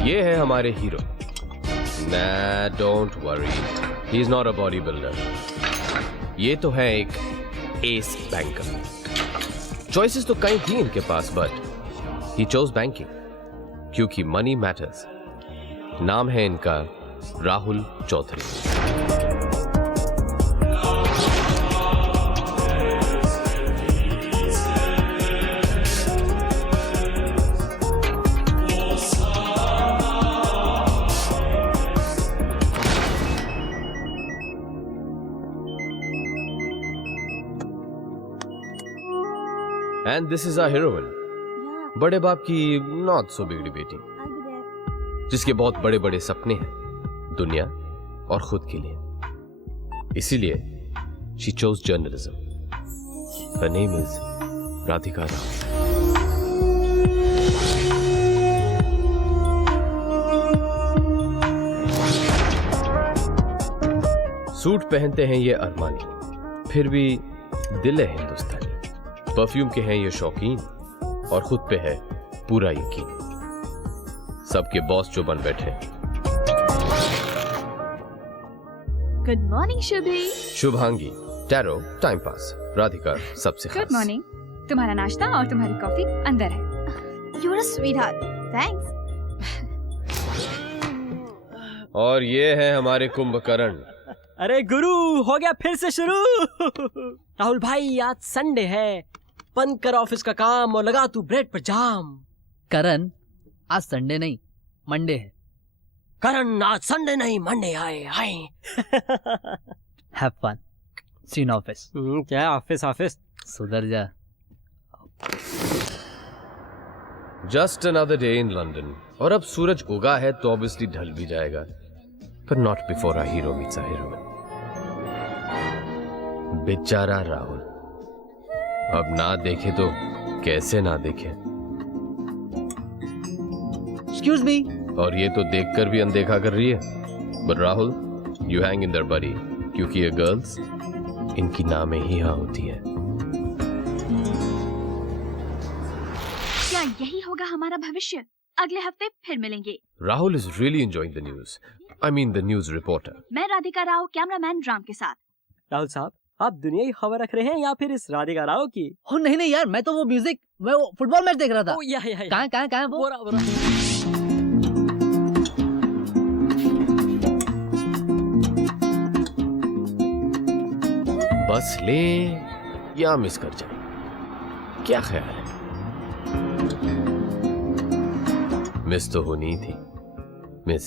ये है हमारे hero. Nah, don't worry. He's not a bodybuilder. ये तो है एक एस बैंकर। चॉइसेस तो कई थी इनके पास, बट he chose banking क्योंकि मनी मैटर्स। नाम है इनका Rahul Chaudhary. And this is our heroine. बड़े बाप की not so बिगड़ी बेटी, जिसके बहुत बड़े बड़े सपने हैं दुनिया और खुद के लिए। इसीलिए she chose journalism. Her name is Radhika Rao. Suit पहनते हैं ये अरमानी, फिर भी दिल है हिंदुस्तानी। परफ्यूम के हैं ये शौकीन और खुद पे है पूरा यकीन। सबके बॉस जो बन बैठे। Good morning Shubhi. Shubhangi, tarot, time pass, Radhika सबसे खास। Good morning. तुम्हारा नाश्ता और तुम्हारी कॉफी अंदर है। You are a sweetheart. Thanks. और ये है हमारे कुंभकर्ण। अरे गुरु, हो गया फिर से शुरू। राहुल भाई, आज संडे है, बंद कर ऑफिस का काम और लगा तू ब्रेड पर जाम। करण, आज संडे नहीं मंडे है। करण, आज संडे नहीं मंडे आए आए। Have fun, see in office. क्या ऑफिस ऑफिस? सुधर जा। Just another day in London. और अब सूरज उगा है तो ऑब्वियसली ढल भी जाएगा, पर not before our hero meets our heroine. बेचारा राहुल, अब ना देखे तो कैसे ना देखे। Excuse me. और ये तो देखकर भी अनदेखा कर रही है। But Rahul, you hang in there buddy, क्योंकि ये गर्ल्स इनकी नामें ही हाँ होती है। क्या यही होगा हमारा भविष्य? अगले हफ्ते फिर मिलेंगे। Rahul is really enjoying the news. I mean the news reporter. मैं राधिका राव, कैमरामैन राम के साथ। राहुल साहब, आप दुनिया की खबर रख रहे हैं या फिर इस राधिका राव की? हो नहीं नहीं यार, मैं तो वो म्यूजिक, मैं वो फुटबॉल मैच देख रहा था। कहाँ वो? बस ले या मिस कर जाए, क्या ख्याल है? मिस तो होनी ही थी, मिस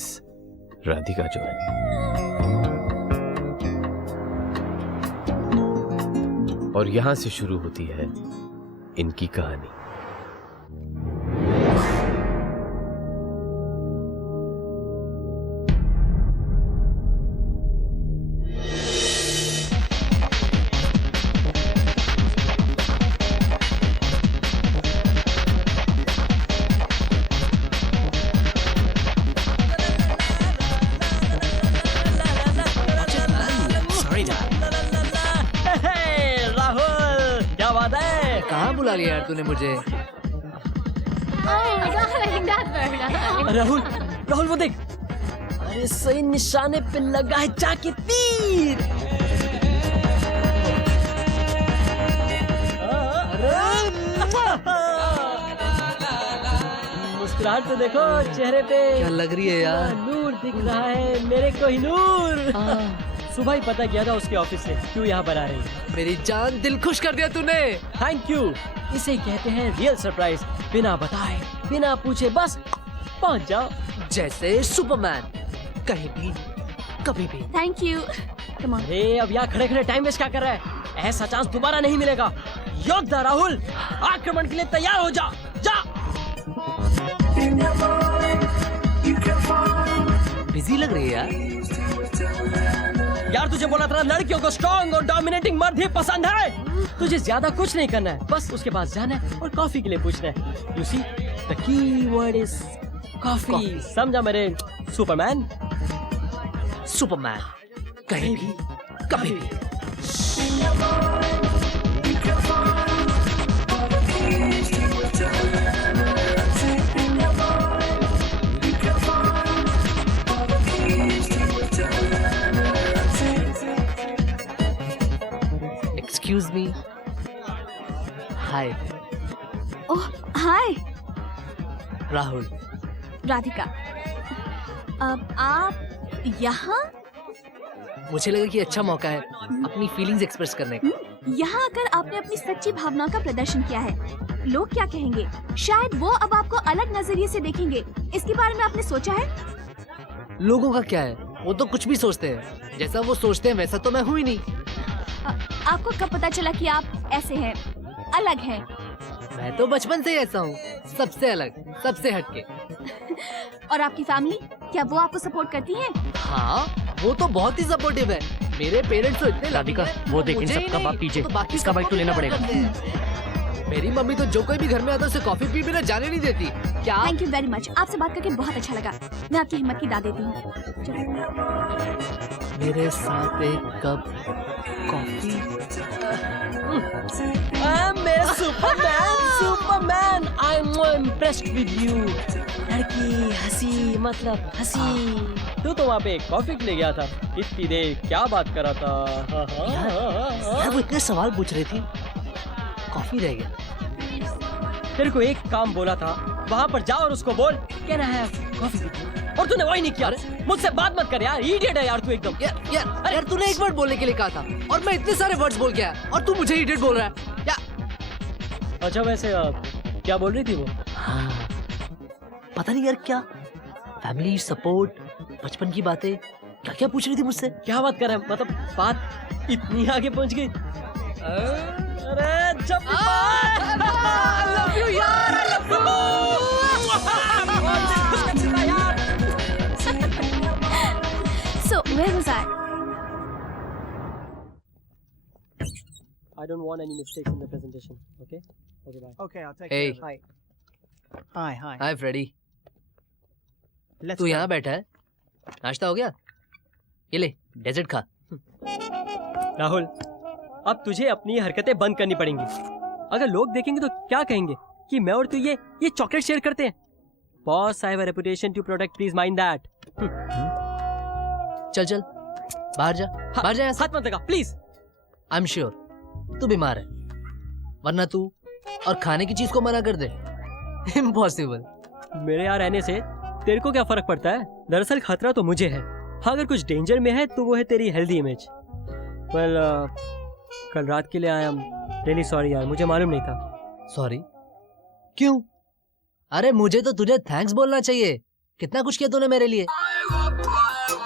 राधिका जो है। और यहां से शुरू होती है इनकी कहानी। कहाँ बुला लिया यार तूने मुझे? राहुल, राहुल वो देख, अरे सही निशाने पे लगा है जाके तीर। मुस्कुराहट तो देखो चेहरे पे। क्या लग रही है यार? नूर दिख रहा है, मेरे को ही नूर। सुबह ही पता किया था उसके ऑफिस से क्यों यहाँ पर आ रही है। मेरी जान, दिल खुश कर दिया तूने। Thank you. इसे कहते हैं रियल सरप्राइज। बिना बताए, बिना पूछे बस पहुँच जाओ। जैसे सुपरमैन, कहीं भी कभी भी। Thank you. अरे अब यहाँ खड़े खड़े टाइम वेस्ट क्या कर रहा है? ऐसा चांस दोबारा नहीं मिलेगा। योद्धा राहुल, आक्रमण के लिए तैयार हो जा। जा। बिजी लग रही है यार। यार तुझे बोला था लड़कियों को स्ट्रॉन्ग और डोमिनेटिंग मर्द ही पसंद है। तुझे ज्यादा कुछ नहीं करना है, बस उसके पास जाना है और कॉफी के लिए पूछना है। You see the key word is coffee. समझा मेरे सुपरमैन? सुपरमैन कहीं भी कभी भी। Excuse me. Hi. ओह हाय राहुल। राधिका। अब आप यहाँ मुझे लगा कि अच्छा मौका है अपनी फीलिंग्स एक्सप्रेस करने का। यहाँ आकर आपने अपनी सच्ची भावनाओं का प्रदर्शन किया है। लोग क्या कहेंगे? शायद वो अब आपको अलग नजरिए से देखेंगे। इसके बारे में आपने सोचा है? लोगों का क्या है, वो तो कुछ भी सोचते हैं। जैसा वो सोचते हैं वैसा तो मैं हूँ ही नहीं। आपको कब पता चला कि आप ऐसे हैं, अलग हैं? मैं तो बचपन से ही ऐसा हूँ, सबसे अलग, सबसे हटके। और आपकी फैमिली, क्या वो आपको सपोर्ट करती है? हाँ, वो तो बहुत ही सपोर्टिव है। मेरे पेरेंट्स तो इतने राधिका, वो देख इन सबका बाप पीछे, इसका बाइक तो लेना पड़ेगा। मेरी मम्मी तो जो कोई भी घर में आता है उसे कॉफी पी बिना जाने नहीं देती। क्या? थैंक यू वेरी मच, आपसे बात करके बहुत अच्छा लगा। मैं आपकी हिम्मत की दाद देती हूँ। मेरे साथ एक कप कॉफी। मेरा Superman, I am impressed with you. लड़की हंसी, मतलब हंसी। तू तो वहाँ पे कॉफी के लिए गया था, इतनी देर क्या बात कर रहा था? यार वो इतने सवाल पूछ रही थी, कॉफी रह गया। तेरे को एक काम बोला था, वहाँ पर जाओ और उसको बोल कैन आई हैव कॉफी, और तूने वही नहीं किया। मुझसे बात मत कर यार, इडियट है यार तू एकदम। यार तूने एक वर्ड बोलने के लिए कहा था और मैं इतने सारे वर्ड्स बोल गया और तू मुझे इडियट बोल रहा है या? अच्छा वैसे क्या बोल रही थी वो? हाँ, पता नहीं यार क्या, फैमिली सपोर्ट, बचपन की बातें, क्या क्या पूछ रही थी मुझसे। क्या बात कर रहा है, मतलब बात इतनी आगे पहुंच गई। अरे जब I love you यार, I love you। So where was I? I don't want any mistakes in the presentation. Okay? Okay, bye. Okay, I'll take Hey. care of it. Hi, hi. Hi Freddy, Let's तू go. यहाँ बैठा है, नाश्ता हो गया? ये ले desert खा। राहुल, अब तुझे अपनी हरकतें बंद करनी पड़ेंगी। अगर लोग देखेंगे तो क्या कहेंगे कि मैं और तू ये चॉकलेट शेयर करते हैं। Boss, I have a reputation to protect, please mind that. चल चल बाहर जा, बाहर जा। हाथ मत लगा प्लीज। आई एम श्योर तू बीमार है, वरना तू और खाने की चीज को मना कर दे। इम्पॉसिबल। मेरे यहाँ रहने से तेरे को क्या फर्क पड़ता है? दरअसल खतरा तो मुझे है। हाँ, अगर कुछ डेंजर में है तो वो है तेरी हेल्दी इमेज। वेल कल रात के लिए आई एम रियली सॉरी यार, मुझे मालूम नहीं था। सॉरी? क्यों? अरे मुझे तो तुझे थैंक्स बोलना चाहिए, कितना कुछ किया तूने मेरे लिए।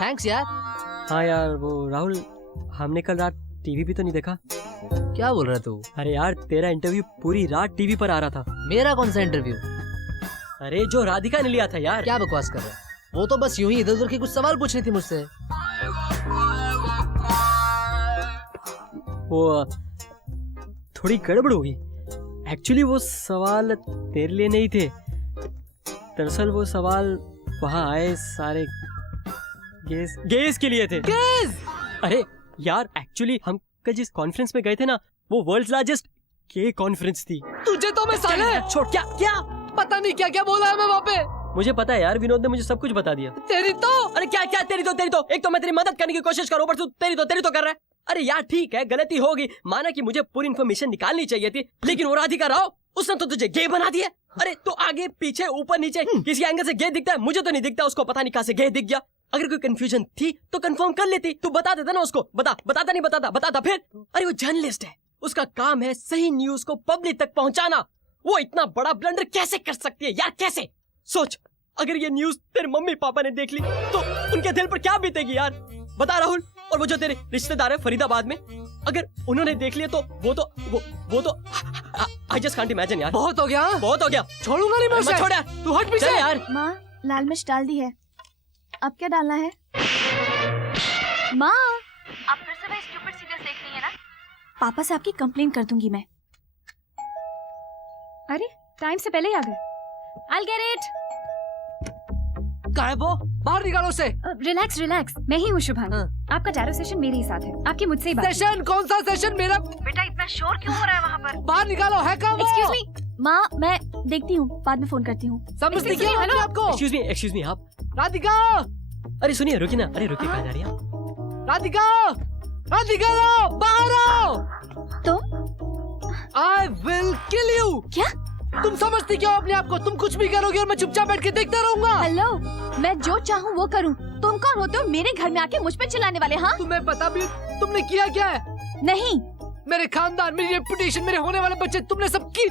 थैंक्स यार। हाँ यार, वो राहुल, हमने कल रात टीवी भी तो नहीं देखा। क्या बोल रहा तू? अरे यार, तेरा इंटरव्यू पूरी रात टीवी पर आ रहा था। मेरा कौन सा इंटरव्यू? अरे जो राधिका ने लिया था यार। क्या बकवास कर रहा है? वो तो बस यूं ही इधर उधर के कुछ सवाल पूछ रही थी मुझसे। वो थोड़ी गड़बड़ हुई। एक्चुअली वो सवाल तेरे लिए नहीं थे। दरअसल वो सवाल वहाँ आए सारे गेस के लिए थे। गेस? अरे यार, एक्चुअली हम कल जिस कॉन्फ्रेंस में गए थे ना, वो वर्ल्ड लार्जेस्ट गे कॉन्फ्रेंस थी। तुझे तो मैं साले छोड़, क्या पता नहीं क्या क्या बोला है मैं वहाँ पे। मुझे पता है यार, विनोद ने मुझे सब कुछ बता दिया। तेरी तो अरे क्या तेरी तो एक तो मैं तेरी मदद करने की कोशिश करूं, पर तू तेरी तो कर रहा है। अरे यार ठीक है, गलती होगी, माना कि मुझे पूरी इन्फॉर्मेशन निकालनी चाहिए थी, लेकिन वो राधिका राव, उसने तो तुझे गे बना दिया। अरे तो आगे पीछे ऊपर नीचे किसी एंगल से गे दिखता है, मुझे तो नहीं दिखता, उसको पता नहीं कहां से गे दिख गया। अगर कोई कंफ्यूजन थी तो कंफर्म कर लेती, तू बता देता ना उसको। बताता नहीं बताता फिर। अरे वो जर्नलिस्ट है, उसका काम है सही न्यूज को पब्लिक तक पहुंचाना। वो इतना बड़ा ब्लंडर कैसे कर सकती है यार? कैसे? सोच, अगर ये न्यूज तेरे मम्मी पापा ने देख ली तो उनके दिल पर क्या बीतेगी यार? बता राहुल। और वो जो तेरे रिश्तेदार है फरीदाबाद में, अगर उन्होंने देख लिया तो वो तो आई जस्ट कांट इमेजिन यार। बहुत हो गया, बहुत हो गया, छोड़ूंगा नहीं मैं उसे। छोड़ यार, तू हट पीछे यार। माँ, लाल मिर्च डाल दी है, अब क्या डालना है? माँ, सुबह स्टूपिड सीरियल्स देखनी है ना? पापा से आपकी कंप्लेन कर दूंगी मैं। अरे टाइम से पहले ही आ गए। I'll get it. कहाँ है वो? बाहर निकालो उसे। रिलैक्स रिलैक्स, मैं ही हूँ शुभांगी। हाँ। आपका टैरो सेशन मेरे ही साथ है, आपकी मुझसे ही बात। सेशन? कौन सा सेशन? मेरा बेटा इतना शोर क्यों हो रहा है वहाँ पर? बाहर निकालो। है कहाँ वो? एक्सक्यूज मी माँ, मैं देखती हूँ, बाद में फोन करती हूँ। समझती क्या हो अपने आप को? एक्सक्यूज मी आप। राधिका, अरे सुनिए, रुकिए ना। अरे रुकिए, कहाँ जा रही हैं आप? राधिका, राधिका लो, बाहर आओ। तुम? I will kill you. क्या? तुम समझती क्या हो अपने आप को? तुम कुछ भी करोगे और मैं चुपचाप बैठ के देखता रहूंगा। हेलो, मैं जो चाहूँ वो करूँ। तुम कौन होते हो मेरे घर में आके मुझ पे चिल्लाने वाले? हाँ तुम्हें पता भी तुमने किया क्या है? नहीं। मेरे खानदान, मेरी रेपुटेशन, मेरे होने वाले बच्चे, तुमने सबकी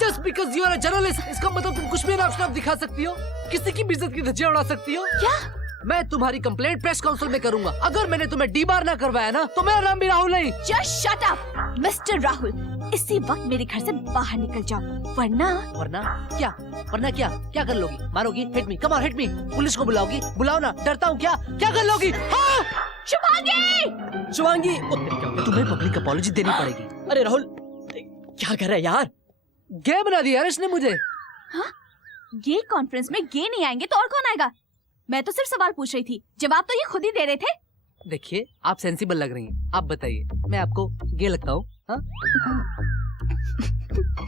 just because you are a journalist, इसका मतलब तुम कुछ भी नाप दिखा सकती हो, किसी की भी इज्जत की धज्जियां उड़ा सकती हो। क्या? मैं तुम्हारी कंप्लेंट प्रेस काउंसिल में करूंगा। अगर मैंने तुम्हें डीबार ना करवाया ना तो मेरा नाम भी राहुल नहीं। Just shut up mister Rahul, इसी वक्त मेरे घर से बाहर निकल जाओ, वरना वरना क्या? वरना क्या? क्या कर लोगी? मारोगी? Hit me, come on hit me. Police को बुलाओगी? बुलाओ ना, डरता हूँ क्या? क्या कर लोगी? हाँ! शुभांगी! शुभांगी, ओ तेरी क्या हो गया? तुम्हें पब्लिक अपॉलॉजी देनी पड़ेगी। अरे राहुल, क्या कर रहा है यार? गे बना दिया यार इसने मुझे। गे कॉन्फ्रेंस में गे नहीं आएंगे तो और कौन आएगा? मैं तो सिर्फ सवाल पूछ रही थी, जवाब तो ये खुद ही दे रहे थे। देखिए, आप सेंसिबल लग रही हैं। आप बताइए, मैं आपको गे लगता हूँ? हाँ?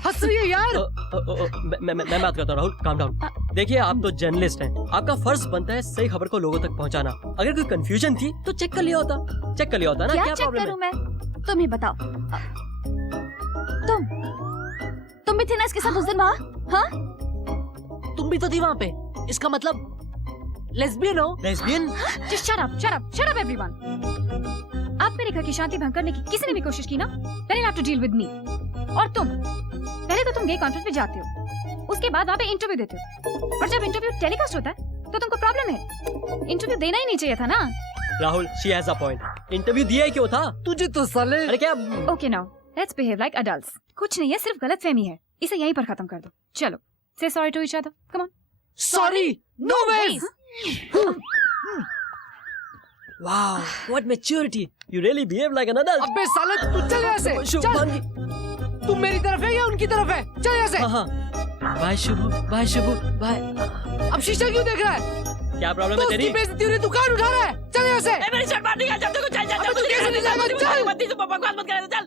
हंस रही है यार। मैं बात करता हूँ राहुल, काम डाउन। देखिए, आप तो जर्नलिस्ट हैं, आपका फर्ज बनता है सही खबर को लोगों तक पहुंचाना। अगर कोई कंफ्यूजन थी तो चेक कर लिया होता ना। क्या चेक प्रॉब्लम करूं मैं? तुम ही बताओ। तुम भी थे ना इसके साथ उस दिन वहाँ? हाँ? तुम भी तो थी वहाँ पे। इसका मतलब लेस्बियन हो? Lesbian? Just shut up everyone. आप मेरे घर की शांति भंग करने की किसी ने भी कोशिश की ना, then you'll have to deal with me. और तुम, पहले तो तुम गे कॉन्फ्रेंस में जाते हो, उसके बाद वहाँ पे इंटरव्यू देते हो, और जब इंटरव्यू टेलीकास्ट होता है तो तुमको प्रॉब्लम है। इंटरव्यू देना ही नहीं चाहिए था ना। Rahul, she has a point. Interview दिया ही क्यों था? तुझे तो साले। अरे क्या? Okay now, let's behave like adults. कुछ नहीं है, सिर्फ गलतफहमी है, इसे यहीं पर खत्म कर दो। चलो, say sorry to each other. Come on. Sorry, no ways. Wow, what maturity. You really behave like an adult. अबे साले, तू चल यहाँ से। शुभांगी, तुम मेरी तरफ है या उनकी तरफ है? चल यहाँ से। हाँ। Bye Shubhu, bye. अब शीशा क्यों देख रहा है? क्या प्रॉब्लम है दोस्त तेरी? की बेइज्जती हो रही, तू कहाँ उठा रहा है? चल यहाँ से। मेरी शर्ट बाहर निकाल, जब तक चल अबे तू कैसे नहीं जाएगा? चल। मत बकवास मत करे, चल।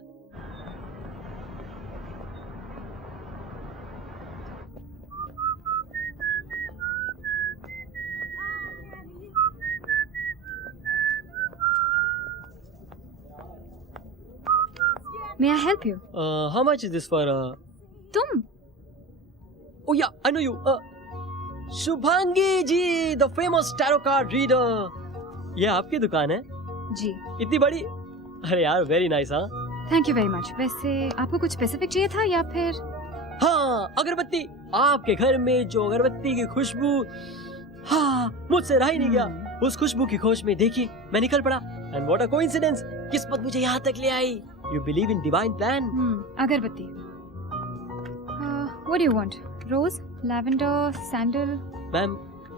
May I help you? How much is this for? तुम? Oh yeah, I know you. Shubhangi ji, the famous tarot card reader. ये आपकी दुकान है? जी। इतनी बड़ी? अरे यार, very nice हाँ? Thank you very much. वैसे आपको कुछ स्पेसिफिक चाहिए था या फिर? हाँ, अगरबत्ती। आपके घर में जो अगरबत्ती की खुशबू, हाँ, मुझसे रहा ही नहीं गया। उस खुशबू की खोज में देखी, मैं निकल पड़ा। And what a coincidence! किस्मत मुझे यहाँ तक ले आई। You believe in divine plan? अगरबत्ती। What do you want? Rose, lavender, sandal? Ma'am,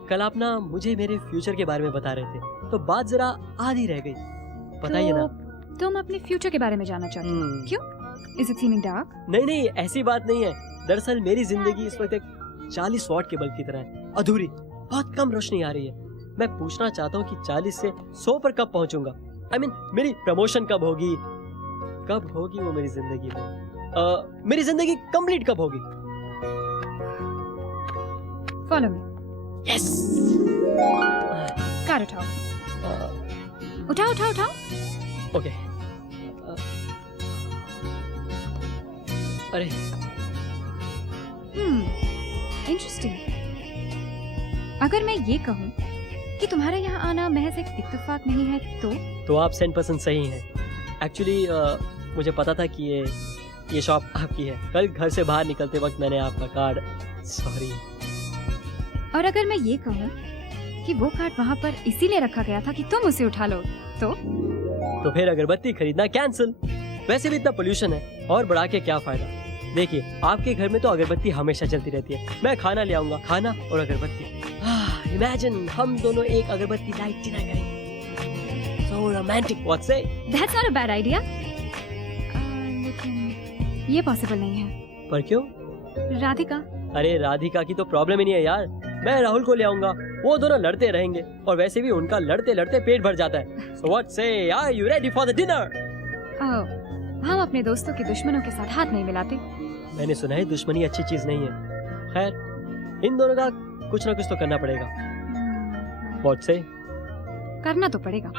कल आप ना मुझे मेरे फ्यूचर के बारे में बता रहे थे, तो बात जरा आधी रह गई। बताइए ना। तुम अपने फ्यूचर के बारे में जानना चाहते हो? क्यों? Is it seeming dark? नहीं, ऐसी बात नहीं है। दरअसल मेरी जिंदगी इस वक्त एक 40 वॉट के बल्ब की तरह है, अधूरी, बहुत कम रोशनी आ रही है। मैं पूछना चाहता हूँ कि 40 से 100 पर कब पहुँचूंगा? I mean, मेरी प्रमोशन कब होगी? कब होगी वो मेरी जिंदगी में? मेरी जिंदगी कंप्लीट कब होगी? Follow me. Yes. कार उठाओ। उठाओ। ओके। अरे, इंटरेस्टिंग। अगर मैं ये कहूँ कि तुम्हारा यहाँ आना महज एक इत्तेफाक नहीं है तो आप 100% सही हैं। एक्चुअली मुझे पता था कि ये शॉप आपकी है। कल घर से बाहर निकलते वक्त मैंने आपका कार्ड, सॉरी। और अगर मैं ये कहूँ कि वो कार्ड वहाँ पर इसीलिए रखा गया था कि तुम उसे उठा लो तो फिर अगरबत्ती खरीदना कैंसिल। वैसे भी इतना पोल्यूशन है, और बढ़ा के क्या फायदा। देखिए, आपके घर में तो अगरबत्ती हमेशा चलती रहती है। मैं खाना ले आऊंगा, खाना और अगरबत्ती। इमेजिन हम दोनों एक अगरबत्ती लाइट डिनर करेंगे। so romantic. What say? That's not a bad idea. लेकिन ये पॉसिबल नहीं है। पर क्यों? राधिका। अरे राधिका की तो प्रॉब्लम ही नहीं है यार, मैं राहुल को ले आऊंगा, वो दोनों लड़ते रहेंगे और वैसे भी उनका लड़ते लड़ते पेट भर जाता है। So what say? Are you ready for the dinner? हम अपने दोस्तों के दुश्मनों के साथ हाथ नहीं मिलाते। मैंने सुना है दुश्मनी अच्छी चीज नहीं है। खैर, इन दोनों का कुछ ना कुछ तो करना पड़ेगा। What say? करना तो पड़ेगा।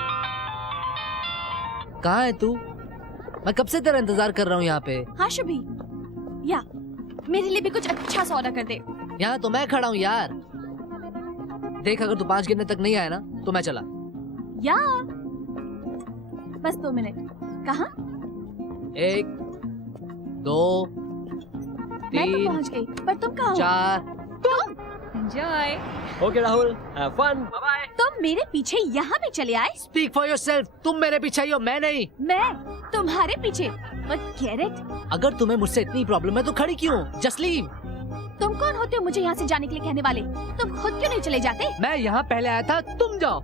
कहाँ है तू? मैं कब से तेरा इंतजार कर रहा हूँ यहाँ पे। हाँ शुभी, या मेरे लिए भी कुछ अच्छा सा ऑर्डर कर दे। यहाँ तो मैं खड़ा हूँ यार। देख, अगर तू 5 गिनने तक नहीं आया ना तो मैं चला। या बस 2 मिनट। कहाँ? 1 2 मैं तो 3 पहुँच गई, पर तुम कहाँ हो? 4। Enjoy. Okay Rahul, have fun. Bye bye. तुम मेरे पीछे यहाँ भी चले आए? Speak for yourself. तुम मेरे पीछे ही हो, मैं नहीं। मैं तुम्हारे पीछे? But get it? अगर तुम्हें मुझसे इतनी प्रॉब्लम है तो खड़ी क्यों? Just leave. तुम कौन होते हो मुझे यहाँ से जाने के लिए कहने वाले? तुम खुद क्यों नहीं चले जाते? मैं यहाँ पहले आया था, तुम जाओ।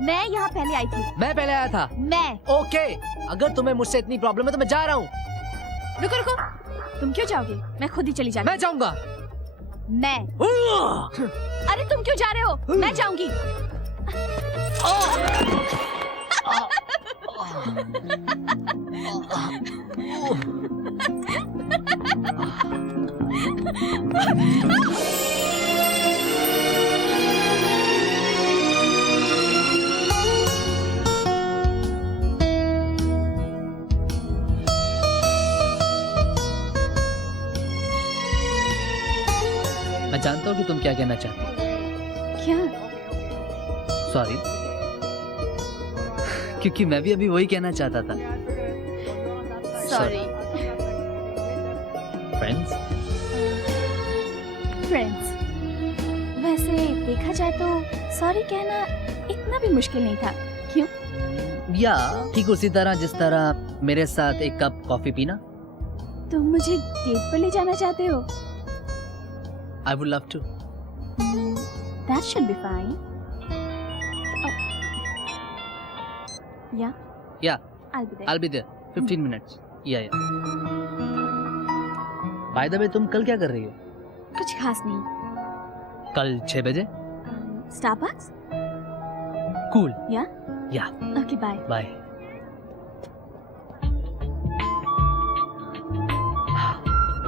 मैं यहाँ पहले आई थी। मैं पहले आया था। मैं। ओके, अगर तुम्हें मुझसे इतनी प्रॉब्लम है तो मैं जा रहा हूँ। रुको रुको, तुम क्यों जाओगे? मैं खुद ही चली जाऊंगी। मैं जाऊंगा। मैं। अरे तुम क्यों जा रहे हो? मैं जाऊंगी। मैं जानता हूँ कि तुम क्या कहना चाहती हो। क्या? सॉरी, क्योंकि मैं भी अभी वही कहना चाहता था। सॉरी। फ्रेंड्स। फ्रेंड्स। वैसे देखा जाए तो सॉरी कहना इतना भी मुश्किल नहीं था, क्यों? या ठीक उसी तरह जिस तरह मेरे साथ एक कप कॉफी पीना। तुम मुझे डेट पर ले जाना चाहते हो? I would love to. That should be fine. Oh. Yeah? Yeah. I'll be there. I'll be there. 15 minutes. Yeah. By the way, तुम कल क्या कर रही हो? कुछ खास नहीं। कल 6 बजे? Starbucks? Cool. Yeah? Yeah. Okay, bye. Bye.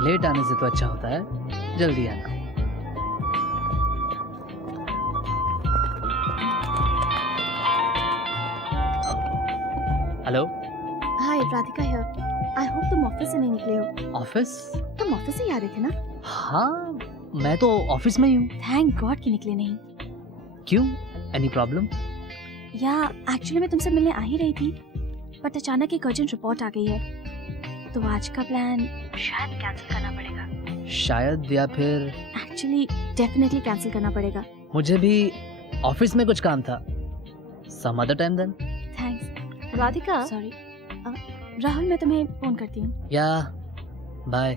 Late आने से तो अच्छा होता है जल्दी आना। Hello. Hi, Radhika here. I hope तुम ऑफिस से नहीं निकले हो। ऑफिस? तुम ऑफिस से ही आ रहे थे ना? हाँ, मैं तो ऑफिस में ही हूँ। थैंक गॉड कि निकले नहीं। क्यों? Any problem? या एक्चुअली मैं तुमसे मिलने आ ही रही थी, बट अचानक एक अर्जेंट रिपोर्ट आ गई है, तो आज का प्लान शायद कैंसिल करना पड़ेगा। शायद या फिर एक्चुअली डेफिनेटली कैंसिल करना पड़ेगा। मुझे भी ऑफिस में कुछ काम था। Some other time then. Thanks Radhika. Sorry Rahul, मैं तुम्हें फोन करती हूँ। या बाय।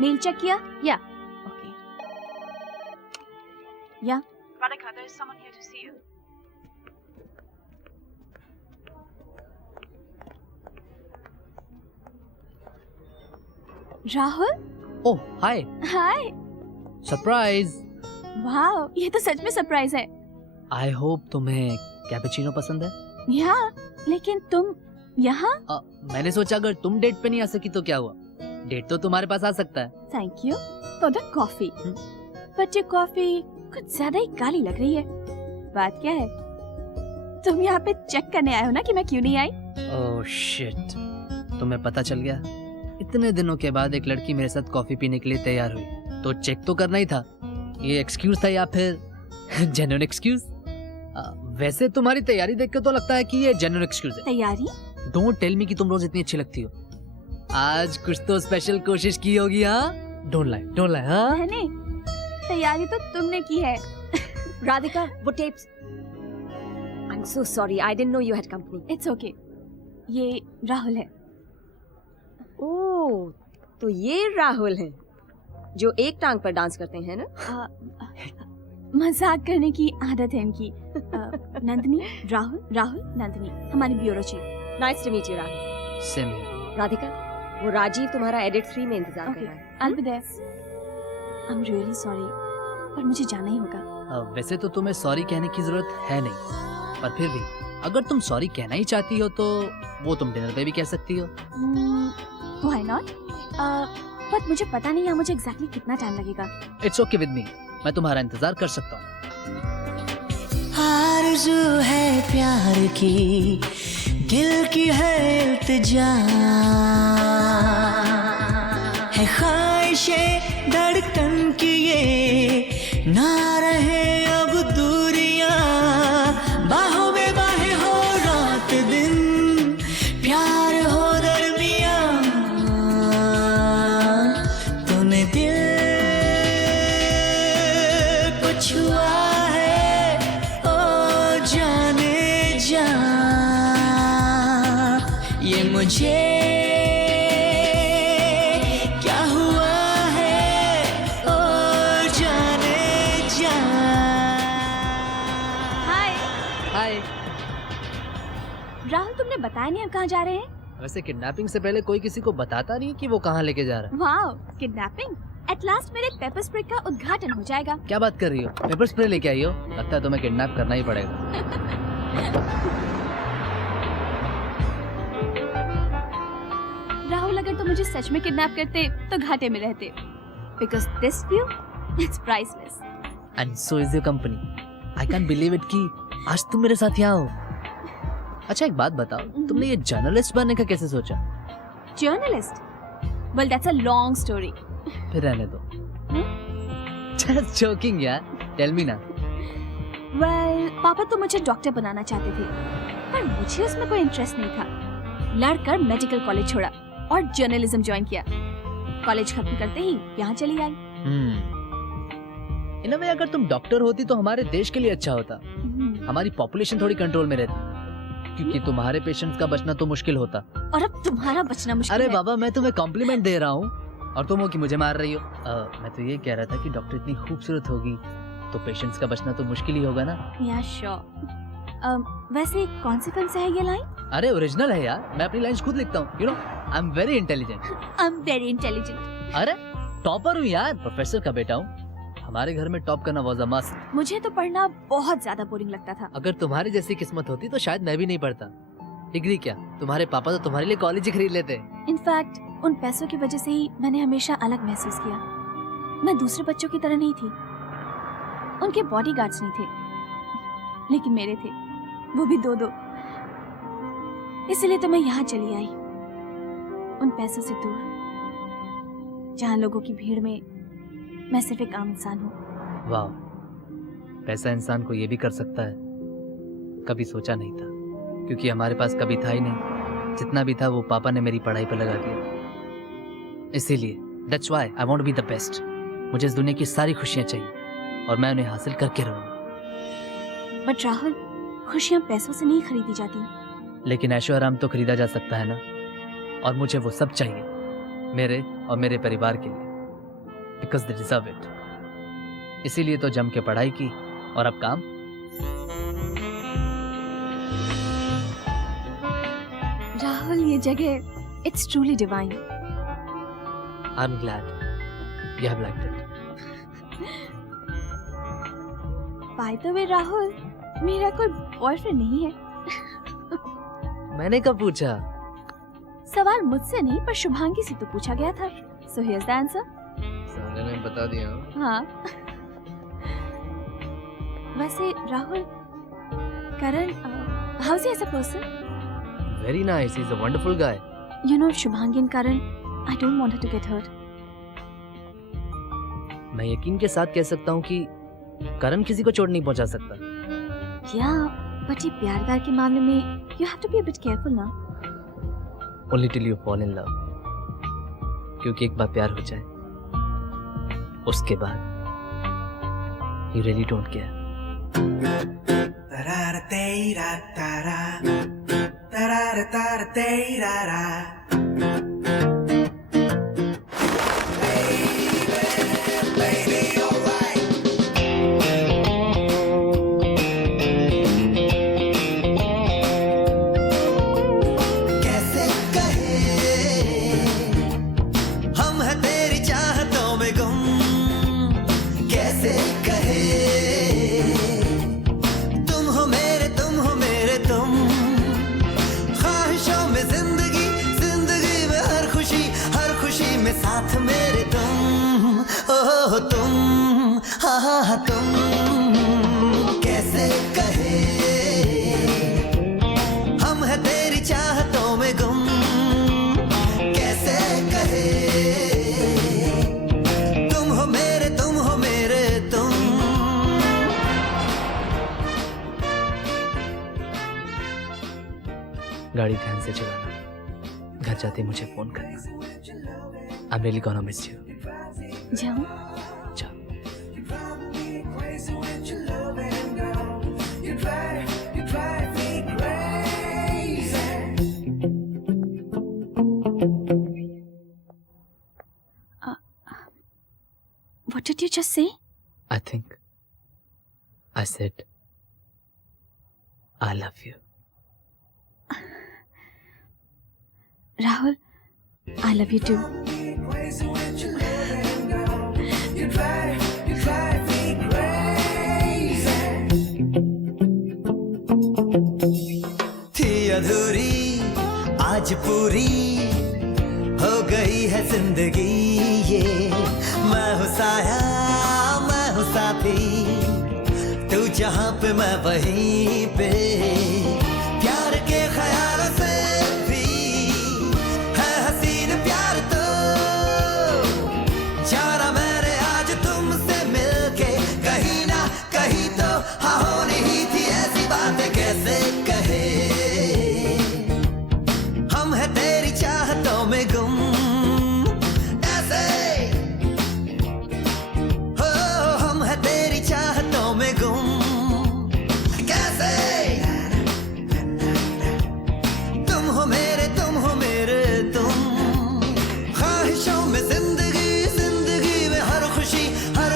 मेल चेक किया? या ओके। या Radhika, there is someone here to see you. Rahul. Oh hi. Hi. Surprise. वाह, ये तो सच में सरप्राइज है। आई होप तुम्हें कैपेचिनो पसंद है। या लेकिन तुम यहाँ? मैंने सोचा अगर तुम डेट पे नहीं आ सकी तो क्या हुआ, डेट तो तुम्हारे पास आ सकता है। Thank you for the coffee, but ये कॉफी कुछ ज्यादा ही काली लग रही है। बात क्या है? तुम यहाँ पे चेक करने आए हो ना कि मैं क्यों नहीं आई? ओह शिट, तुम्हें पता चल गया? इतने दिनों के बाद एक लड़की मेरे साथ कॉफी पीने के लिए तैयार हुई, तो चेक तो करना ही था। ये एक्सक्यूज था या फिर जेन्युइन एक्सक्यूज? वैसे तुम्हारी तैयारी देख के तो लगता है कि ये जेन्युइन एक्सक्यूज है। तैयारी? डोंट टेल मी कि तुम रोज इतनी अच्छी लगती हो। आज कुछ तो स्पेशल कोशिश की होगी। हाँ, डोंट लाई। हाँ, मैंने तैयारी तो तुमने की है। राधिका, वो tapes. I'm so sorry, I didn't know you had company. It's okay. ये राहुल है। ओह, तो ये राहुल हैं, जो एक टांग पर डांस करते हैं ना? मजाक करने की आदत है इनकी। नंदिनी, राहुल, नंदिनी, हमारी bureau chief. Nice to meet you Rahul. Same here. Radhika, वो राजीव तुम्हारा एडिट 3 में इंतजार कर ओके, रहा है। I'll be there. I'm really sorry, पर मुझे जाना ही होगा। वैसे तो तुम्हें सॉरी कहने की जरूरत है नहीं, पर फिर भी अगर तुम सॉरी कहना ही चाहती हो तो वो तुम डिनर पे भी कह सकती हो। Why not? बट मुझे पता नहीं है मुझे एग्जैक्टली कितना टाइम लगेगा। इट्स ओके विद मी, मैं तुम्हारा इंतजार कर सकता हूँ। आरज़ू है प्यार की, दिल की है इल्तिजा, है ख्वाहिशे धड़कन की ये, ना रहे अब दूरियां, बाहों में बाहें हो रात दिन, प्यार हो दरमियां, तूने दिल को छुआ है, ओ जाने जा, ये मुझे क्या हुआ है, ओ जाने जा। हाय हाय। राहुल, तुमने बताया नहीं हम कहाँ जा रहे हैं? वैसे किडनैपिंग से पहले कोई किसी को बताता नहीं कि वो कहाँ लेके जा रहा है। Wow, kidnapping! एट लास्ट मेरे पेपर स्प्रे का उद्घाटन हो जाएगा। क्या बात कर रही हो? पेपर स्प्रे लेके आई हो? लगता है तुम्हें किडनैप करना ही पड़ेगा। राहुल, अगर तुम मुझे सच में किडनैप करते तो घाटे में रहते, because this view it's priceless. And so is your company. I can believe it कि आज तुम मेरे साथ यहाँ हो। अच्छा एक बात बताओ, तुमने ये जर्नलिस्ट बनने का कैसे सोचा? Journalist? Well that's a long story. फिर रहने दो। जस्ट जोकिंग यार, टेल मी ना। वेल, पापा तो मुझे डॉक्टर बनाना चाहते थे, पर मुझे उसमें कोई इंटरेस्ट नहीं था। लड़कर मेडिकल कॉलेज छोड़ा और जर्नलिज्म ज्वाइन किया। कॉलेज खत्म करते ही यहाँ चली आई। इन अ वे अगर तुम डॉक्टर होती तो हमारे देश के लिए अच्छा होता। हमारी पॉपुलेशन थोड़ी कंट्रोल में रहती, क्योंकि तुम्हारे पेशेंट्स का बचना तो मुश्किल होता। और अब तुम्हारा बचना मुश्किल अरे है। बाबा, मैं तुम्हें कॉम्प्लीमेंट दे रहा हूँ और तुम हो कि मुझे मार रही हो। मैं तो ये कह रहा था कि डॉक्टर इतनी खूबसूरत होगी तो पेशेंट्स का बचना तो मुश्किल ही होगा ना। या श्योर। वैसे कौन सी फिल्म से है ये लाइन? अरे ओरिजिनल है यार, मैं अपनी लाइंस खुद लिखता हूँ। You know, I am very intelligent. I am very intelligent. अरे टॉपर हूँ यार, प्रोफेसर का बेटा हूँ। हमारे घर में टॉप करना वाज अ मस्ट। मुझे तो पढ़ना बहुत ज्यादा बोरिंग लगता था। अगर तुम्हारी जैसी किस्मत होती तो शायद मैं भी नहीं पढ़ता। डिग्री क्या, तुम्हारे पापा तो तुम्हारे लिए कॉलेज ही खरीद लेते। इनफैक्ट उन पैसों की वजह से ही मैंने हमेशा अलग महसूस किया। मैं दूसरे बच्चों की तरह नहीं थी। उनके बॉडीगार्ड्स नहीं थे, लेकिन मेरे थे, वो भी 2-2। इसलिए तो मैं यहाँ चली आई, उन पैसों से दूर, जहाँ लोगों की भीड़ में मैं सिर्फ एक आम इंसान हूँ। वाह, पैसा इंसान को ये भी कर सकता है। कभी सोचा नहीं था, क्योंकि हमारे पास कभी था ही नहीं। जितना भी था वो पापा ने मेरी पढ़ाई पर लगा दिया। इसीलिए that's why I want to be the best. मुझे इस दुनिया की सारी खुशियाँ चाहिए और मैं उन्हें हासिल करके रहूंगा। बट राहुल, खुशियाँ पैसों से नहीं खरीदी जाती। लेकिन ऐशो आराम तो खरीदा जा सकता है ना, और मुझे वो सब चाहिए, मेरे और मेरे परिवार के लिए, बिकॉज दे डिजर्व इट। इसीलिए तो जम के पढ़ाई की, और अब काम। राहुल, ये जगह it's truly divine. I am glad you have liked it. Bye the वे राहुल, मेरा कोई बॉयफ्रेंड नहीं है। मैंने कब पूछा? सवाल मुझसे नहीं पर शुभांगी से तो पूछा गया था। So here's the answer. साले ने बता दिया। हाँ। वैसे Rahul, Karan, how is he as a person? Very nice, he is a wonderful guy. You know, Shubhangi and Karan, I don't want her to get hurt. मैं यकीन के साथ कह सकता हूँ कि करण किसी को चोट नहीं पहुंचा सकता। Yeah, but ये प्यार के मामले में you have to be a bit careful ना। Only till you fall in love। क्योंकि एक बार प्यार हो जाए, उसके बाद you really don't care। गाड़ी ध्यान से चलाना, घर जाते मुझे फोन करना। I'm really gonna miss you. जाऊं? जाओ। What did you just say? I think I said I love you. Rahul, I love you too. थी अधूरी आज पूरी हो गई है जिंदगी ये। मैं हूँ साया मैं हूँ साथी, तू जहाँ पे मैं वहीं पे। प्यार के ख्याल से भी है हसीन प्यार तो, जाना मैंने आज तुमसे मिलके कहीं ना कहीं तो। हाँ होनी ही थी ऐसी बातें कैसे कहे, हम है तेरी चाहतों में गुम ऐसे। हो हम है तेरी चाहतों में गुम कैसे। तुम हो मेरे तुम, ख्वाहिशों में जिंदगी जिंदगी में हर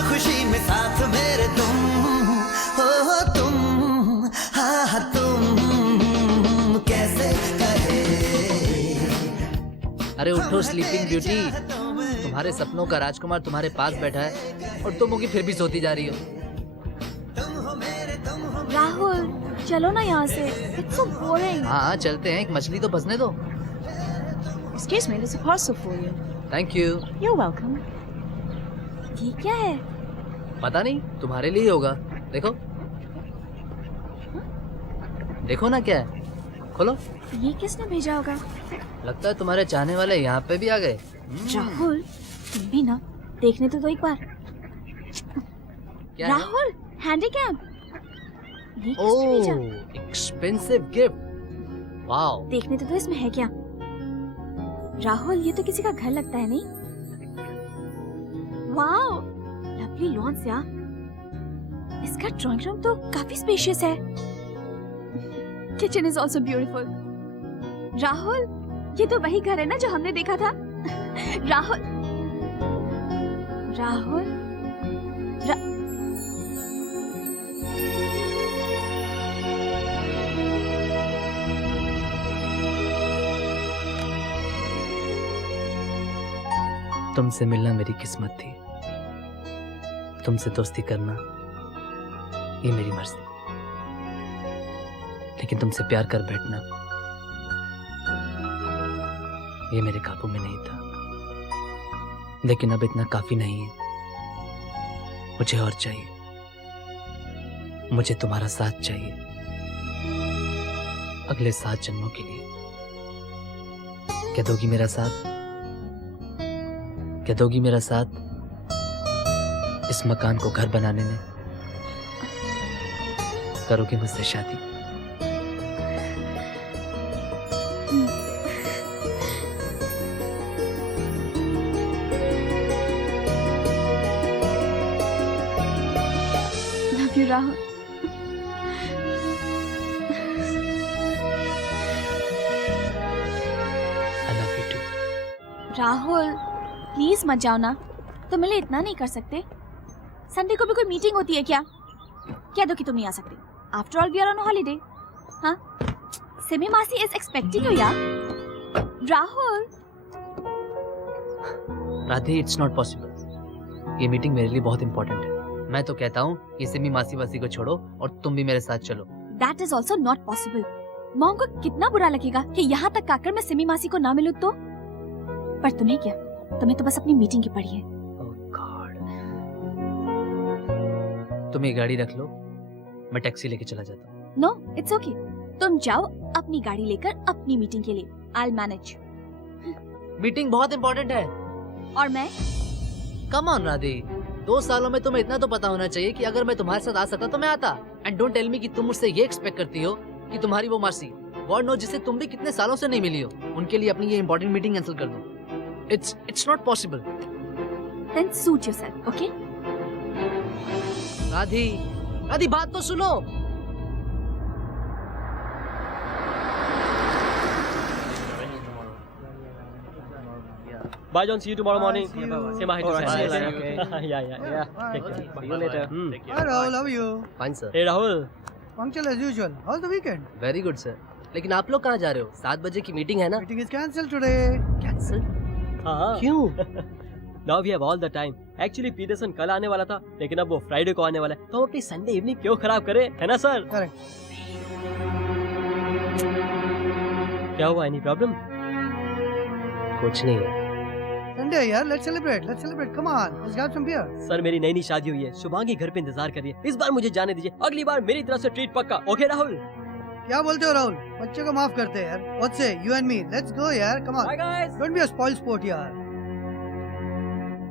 खुशी में साथ मेरे तुम हो तुम। हाँ तुम कैसे कहे। अरे उठो स्लीपिंग ब्यूटी, तुम्हारे सपनों का राजकुमार तुम्हारे पास बैठा है और तुम होगी फिर भी सोती जा रही हो। राहुल, चलो ना यहाँ से। It's so boring. हाँ चलते हैं, एक मछली तो फंसने दो। Excuse me, there's a parcel for you. Thank you. You're welcome. ये क्या है? पता नहीं, तुम्हारे लिए होगा। देखो देखो ना क्या है, खोलो। ये किसने भेजा होगा? लगता है तुम्हारे चाहने वाले यहाँ पे भी आ गए। राहुल, तुम भी ना देखने तो दो एक बार। क्या है? राहुल, हैंडीकैप। ये किसने ओह, भेजा? Expensive gift. वाओ। देखने तो दो इसमें है क्या। राहुल, ये तो किसी का घर लगता है नहीं? वाओ, लवली लॉन्स यार। इसका ड्राइंग रूम तो काफी स्पेशियस है। Kitchen is also beautiful. Rahul, ये तो वही घर है ना जो हमने देखा था। राहुल, राहुल, तुमसे मिलना मेरी किस्मत थी, तुमसे दोस्ती करना ये मेरी मर्जी, लेकिन तुमसे प्यार कर बैठना ये मेरे काबू में नहीं था। लेकिन अब इतना काफी नहीं है, मुझे और चाहिए। मुझे तुम्हारा साथ चाहिए अगले 7 जन्मों के लिए। क्या दोगी मेरा साथ? क्या दोगी मेरा साथ इस मकान को घर बनाने में? करोगी मुझसे शादी? Love you Rahul. I love you too. Rahul, please मत जाओ ना, तुम मेरे लिए इतना नहीं कर सकते? संडे को भी कोई मीटिंग होती है क्या? कह दो कि तुम नहीं आ सकते। After all we are on holiday. हाँ, सिमी मासी इज एक्सपेक्टिंग यू यार। Rahul, Radhe, it's not possible. ये मीटिंग मेरे लिए बहुत इंपॉर्टेंट है। मैं तो कहता हूँ ये सिमी मासी वासी को छोड़ो और तुम भी मेरे साथ चलो। That is also not possible. Mom को कितना बुरा लगेगा कि यहाँ तक आकर मैं सिमी मासी को ना मिलूं तो। पर तुम्हें क्या, तुम्हें तो बस अपनी मीटिंग की पड़ी है। Oh God. तुम ये गाड़ी रख लो, मैं टैक्सी लेके चला जाता हूँ। No, it's okay. तुम जाओ अपनी गाड़ी लेकर अपनी मीटिंग के लिए। I will manage. मीटिंग बहुत इंपॉर्टेंट है। और मैं? कम ऑन राधे, 2 सालों में तुम्हें इतना तो पता होना चाहिए कि अगर मैं तुम्हारे साथ आ सकता तो मैं आता। एंड डोंट टेल मी कि तुम मुझसे ये एक्सपेक्ट करती हो कि तुम्हारी वो मासी गॉड नो जिससे तुम भी कितने सालों से नहीं मिली हो, उनके लिए अपनी ये इंपॉर्टेंट मीटिंग कैंसिल कर दो। It's not possible. Then suit yourself, okay? राधी बात तो सुनो। Bye, John. See you tomorrow morning. See you. Say my hi to Alright, Sam. see you. Okay. Yeah. Bye. Take care. Bye. See you later. Hi Rahul, how are you? Fine sir. Hey, Rahul. Punctual as usual. How's the weekend? Very good sir. लेकिन आप लोग कहाँ जा रहे हो? 7 बजे की meeting है ना? Meeting is cancelled today. Cancel? हाँ. क्यों? Now we have all the time. Actually, Peterson कल आने वाला था, लेकिन अब वो फ्राइडे को आने वाला है, तो हम अपनी संडे इवनिंग क्यों खराब करें, है ना सर? Correct. क्या हुआ? Any problem? कुछ नहीं है। Sunday यार, let's celebrate. Come on, let's grab some beer. Sir मेरी नई शादी हुई है, शुभांगी घर पे इंतजार कर रही है, इस बार मुझे जाने दीजिए, अगली बार मेरी तरफ से ट्रीट पक्का, ओके राहुल? क्या बोलते हो राहुल? बच्चे को माफ करते हैं यार. What say? You and me. Let's go यार. Come on. Bye guys. Don't be a spoil sport यार.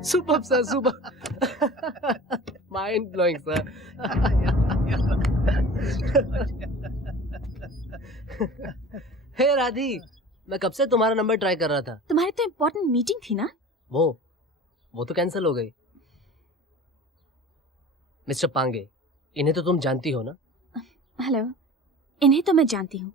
Super sir, super. Mind blowing sir. Hey Radhi, मैं कब से तुम्हारा नंबर ट्राई कर रहा था। तुम्हारी तो इम्पोर्टेंट मीटिंग थी ना? वो तो कैंसिल हो गई। मिस्टर पांगे, इन्हें तो तुम जानती हो ना? हेलो, इन्हें तो मैं जानती हूँ,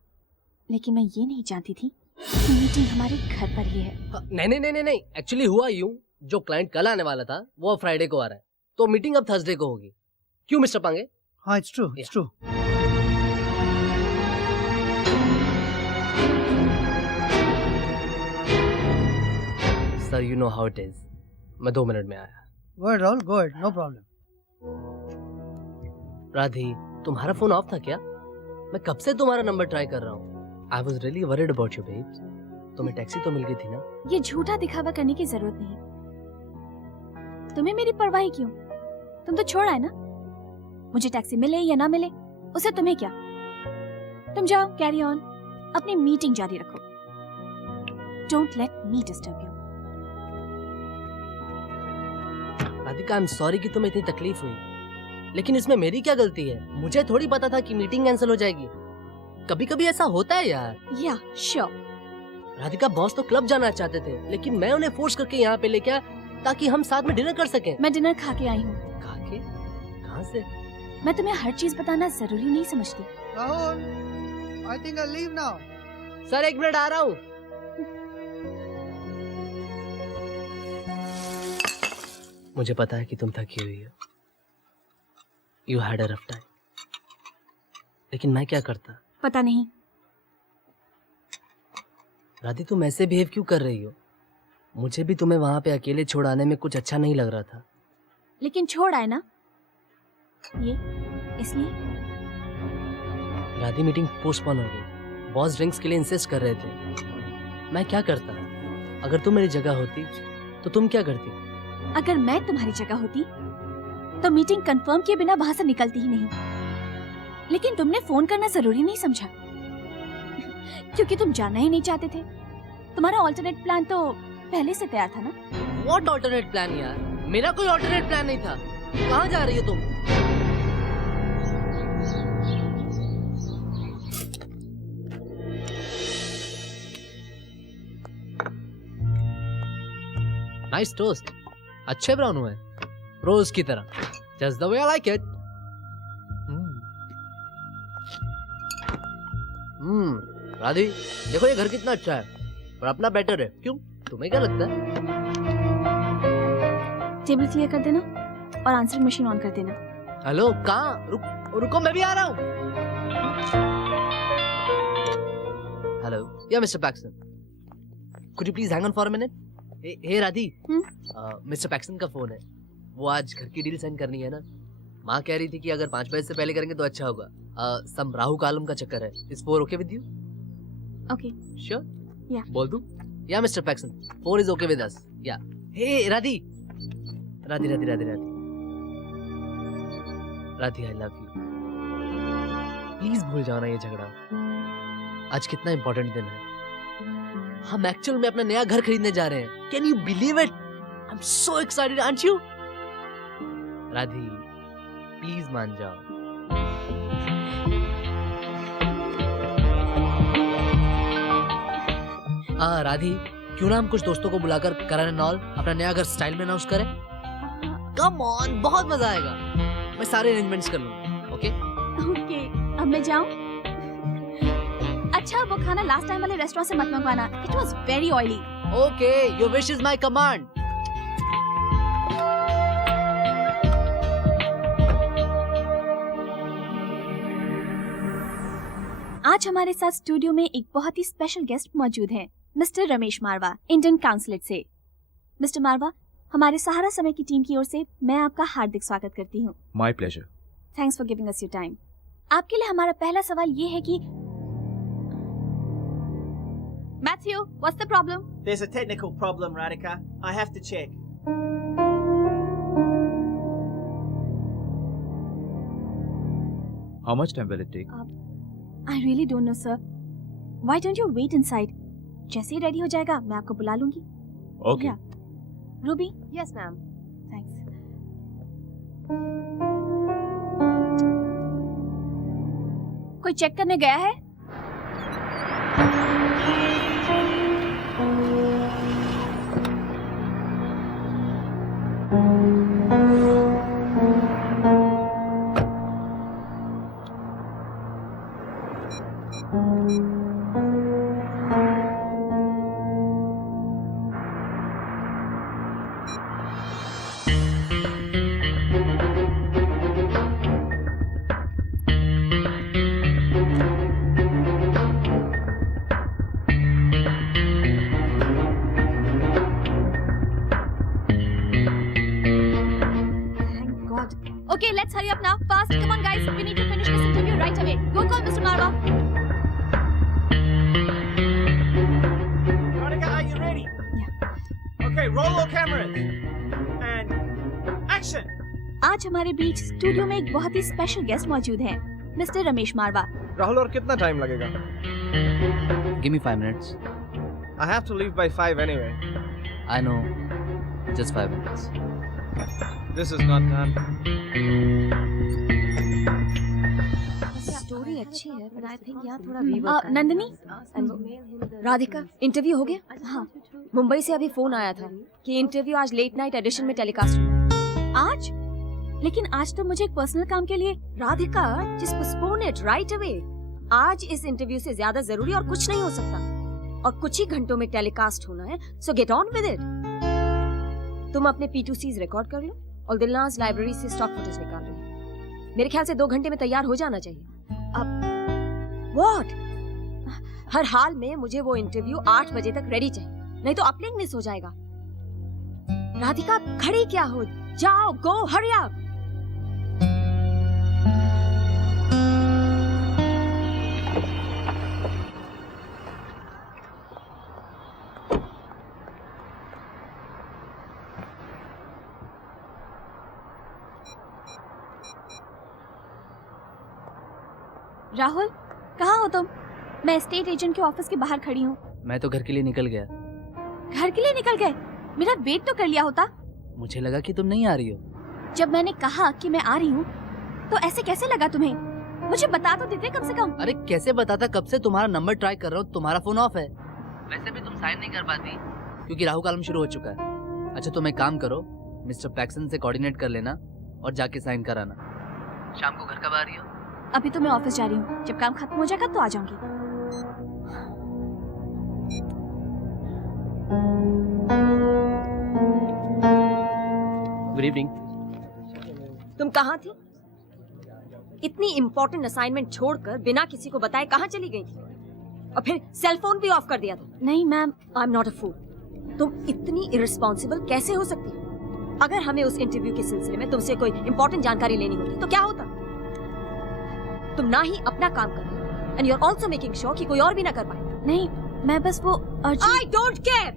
लेकिन मैं ये नहीं जानती थी कि मीटिंग हमारे घर पर ही है। नहीं, एक्चुअली हुआ यूं, जो क्लाइंट कल आने वाला था वो अब फ्राइडे को आ रहा है, तो मीटिंग अब थर्सडे को होगी। क्यों मिस्टर पांगे? हाँ, it's true. It's true. Sir you know how it is. मैं 2 मिनट में आया। Go ahead Rahul, go ahead. No problem. राधी, तुम्हारा फोन ऑफ था क्या? मैं कब से तुम्हारा नंबर ट्राई कर रहा हूँ। I was really worried about you babes. तुम्हें टैक्सी तो मिल गई थी ना? ये झूठा दिखावा करने की जरूरत नहीं। तुम्हें मेरी परवाह क्यों? तुम तो छोड़ा है ना। मुझे टैक्सी मिले या ना मिले, उसे तुम्हें क्या? तुम जाओ, कैरी ऑन, अपनी मीटिंग जारी रखो। Don't let me disturb you. Radhika, I am sorry कि तुम्हें इतनी तकलीफ हुई, लेकिन इसमें मेरी क्या गलती है? मुझे थोड़ी पता था कि मीटिंग कैंसिल हो जाएगी। कभी कभी ऐसा होता है यार। या श्योर। राधिका, बॉस तो क्लब जाना चाहते थे, लेकिन मैं उन्हें फोर्स करके यहाँ पे लेके आया ताकि हम साथ में डिनर कर सकें। मैं डिनर खा के आई हूँ। खा के? कहाँ से? मैं तुम्हें हर चीज बताना जरूरी नहीं समझती। Rahul, I think I'll leave now. Sir 1 minute आ रहा हूँ। मुझे पता है कि तुम थकी हुई हो। You had a rough time. लेकिन मैं क्या करता? पता नहीं। राधी, तुम ऐसे बिहेव क्यों कर रही हो? मुझे भी तुम्हें वहां पे अकेले छोड़ आने में कुछ अच्छा नहीं लग रहा था। लेकिन छोड़ आए ना, ये इसलिए। राधी, मीटिंग पोस्टपोन हो गई। बॉस ड्रिंक्स के लिए इंसिस्ट कर रहे थे। मैं क्या करता? अगर तुम मेरी जगह होती तो तुम क्या करती? अगर मैं तुम्हारी जगह होती तो मीटिंग कंफर्म किए बिना वहां से निकलती ही नहीं। लेकिन तुमने फोन करना जरूरी नहीं समझा, क्योंकि तुम जाना ही नहीं चाहते थे। तुम्हारा ऑल्टरनेट प्लान तो पहले से तैयार था ना। व्हाट ऑल्टरनेट प्लान यार? मेरा कोई ऑल्टरनेट प्लान नहीं था। कहाँ जा रही हो तुम? Nice toast. अच्छे ब्राउन हुए, रोज की तरह, just the way I like it. Radhi, देखो ये घर कितना अच्छा है, पर अपना बेटर है। क्यों? तुम्हें क्या लगता है? टेबल क्लियर कर देना और आंसरिंग मशीन ऑन कर देना। हेलो, कहाँ? रुको, मैं भी आ रहा हूँ। Hello, yeah mister Paxon, could you please hang on for a minute? Hey Radhi, mister Paxon का फोन है। वो आज घर की डील साइन करनी है ना। माँ कह रही थी कि अगर 5 बजे से पहले करेंगे तो अच्छा होगा। सम राहु कालम का चक्कर है। Is 4 okay with you? Okay, sure? या बोल दूं? Yeah mister Paxon, 4 is okay with us. Yeah hey Radhi, Radhi, I love you. Please भूल जाना ये झगड़ा। आज कितना इंपॉर्टेंट दिन है। हम एक्चुअल में अपना नया घर खरीदने जा रहे हैं। Can you believe it? I am so excited, aren't you? Radhi, please मान जाओ। राधी, क्यों ना हम कुछ दोस्तों को बुलाकर करण एंड ऑल अपना नया घर स्टाइल में अनाउंस करें? कम ऑन, बहुत मजा आएगा। मैं सारे अरेंजमेंट्स कर लूंगा। ओके ओके, अब मैं जाऊं? अच्छा, वो खाना लास्ट टाइम वाले रेस्टोरेंट से मत मंगवाना, it was very oily. Okay, your wish is my command. आज हमारे साथ स्टूडियो में एक बहुत ही स्पेशल गेस्ट मौजूद हैं, मिस्टर रमेश मारवा, इंडियन काउंसलेट से। मिस्टर मारवा, हमारे सहारा समय की टीम की ओर से मैं आपका हार्दिक स्वागत करती हूँ। My pleasure. Thanks for giving us your time. आपके लिए हमारा पहला सवाल ये है कि Matthew, what's the problem? There's a technical problem, Radhika. I have to check. How much time will it take? I really don't know, sir. Why don't you wait inside? जैसे ही ready हो जाएगा मैं आपको बुला लूंगी। Okay. Ruby? Yes, ma'am. Thanks. कोई check करने गया है? Okay, let's hurry up now. Fast, come on, guys. We need to finish this interview right away. Go call Mr. Marwa. Radhika, are you ready? Yeah. Okay, roll all cameras. And action. आज हमारे बीच studio में एक बहुत ही special guest मौजूद हैं, mister Ramesh मारवा। राहुल, और कितना time लगेगा? Give me 5 minutes. I have to leave by 5 anyway. I know. Just 5 minutes. This is not done. Story अच्छी है, but I think यहाँ थोड़ा rework करना है। नंदिनी, राधिका, इंटरव्यू हो गया? हाँ। मुंबई से अभी फोन आया था कि इंटरव्यू आज लेट नाइट एडिशन में टेलीकास्ट होगा। आज? लेकिन आज तो मुझे एक पर्सनल काम के लिए। Radhika, just postpone it right away. आज इस इंटरव्यू से ज्यादा जरूरी और कुछ नहीं हो सकता, और कुछ ही घंटों में टेलीकास्ट होना है, so get on with it. तुम अपने P2Cs रिकॉर्ड कर लो और दिलनाज लाइब्रेरी से स्टॉक फुटेज निकाल लो। मेरे ख्याल से 2 घंटे में तैयार हो जाना चाहिए। अब व्हाट? हर हाल में मुझे वो इंटरव्यू 8 बजे तक रेडी चाहिए, नहीं तो अपलिंक मिस हो जाएगा। राधिका, खड़ी क्या हो? जाओ, गो, हरी अप। राहुल, कहाँ हो तुम? मैं स्टेट एजेंट के ऑफिस के बाहर खड़ी हूँ। मैं तो घर के लिए निकल गया। घर के लिए निकल गए? मेरा वेट तो कर लिया होता। मुझे लगा कि तुम नहीं आ रही हो। जब मैंने कहा कि मैं आ रही हूँ तो ऐसे कैसे लगा तुम्हें? मुझे बता तो देते कम से कम। अरे कैसे बताता, कब से तुम्हारा नंबर ट्राई कर रहा हूँ, तुम्हारा फोन ऑफ है। वैसे भी तुम साइन नहीं कर पाती क्योंकि राहु कालम शुरू हो चुका है। अच्छा, तुम एक काम करो, मिस्टर पैक्सन से कोऑर्डिनेट कर लेना और जाके साइन कराना। शाम को घर कब आ रही हो? अभी तो मैं ऑफिस जा रही हूँ, जब काम खत्म हो जाएगा तो आ जाऊंगी। Good evening. तुम कहाँ थी? इतनी इम्पोर्टेंट असाइनमेंट छोड़कर बिना किसी को बताए कहाँ चली गई थी? और फिर सेल फोन भी ऑफ कर दिया था। नहीं ma'am, I am not a fool. तुम इतनी इररिस्पॉन्सिबल कैसे हो सकती हो? अगर हमें उस इंटरव्यू के सिलसिले में तुमसे कोई इम्पोर्टेंट जानकारी लेनी होती तो क्या होता? तुम ना ही अपना काम कर रही and you are also making sure कि कोई और भी ना कर पाए। नहीं, मैं बस वो आई डोंट केयर।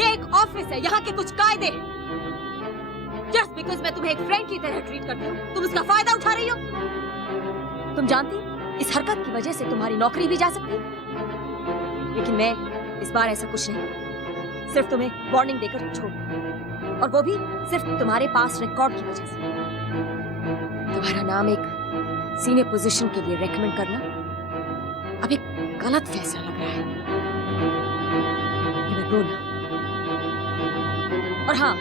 ये एक ऑफिस है, यहाँ के कुछ कायदे हैं। जस्ट बिकॉज मैं तुम्हें एक फ्रेंड की तरह ट्रीट करती हूँ, तुम इसका फायदा उठा रही हो। तुम जानती, इस हरकत की वजह से तुम्हारी नौकरी भी जा सकती है। लेकिन मैं इस बार ऐसा कुछ नहीं करूंगी, सिर्फ तुम्हें वार्निंग देकर छोड़, और वो भी सिर्फ तुम्हारे पास रिकॉर्ड की वजह से। तुम्हारा नाम एक सीनियर पोजीशन के लिए रेकमेंड करना अब एक गलत फैसला लग रहा है। गो ना। और हाँ,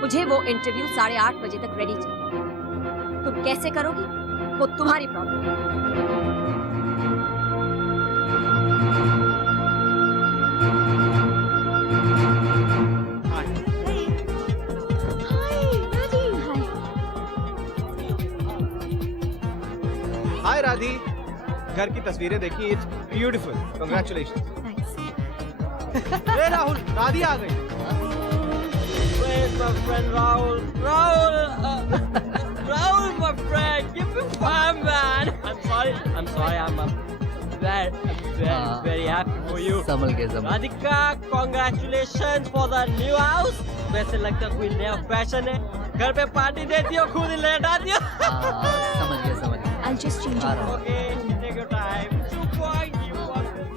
मुझे वो इंटरव्यू 8:30 बजे तक रेडी चाहिए। तुम कैसे करोगी वो तुम्हारी प्रॉब्लम। हाय राधी, घर की तस्वीरें देखी, इट्स ब्यूटीफुल, कांग्रेचुलेशंस। राहुल, राधी आ गई। Where's my friend Rahul? Rahul, my friend, give me one, man. I'm sorry, I'm very happy for you. संभल के Radhika, congratulations for the new house. वैसे लगता है कोई नया फैशन है, घर पे पार्टी देती हो, खुद ही लेट आती हो। समझ गया। I'll just change it. Okay, take your time. 2 points, you want it.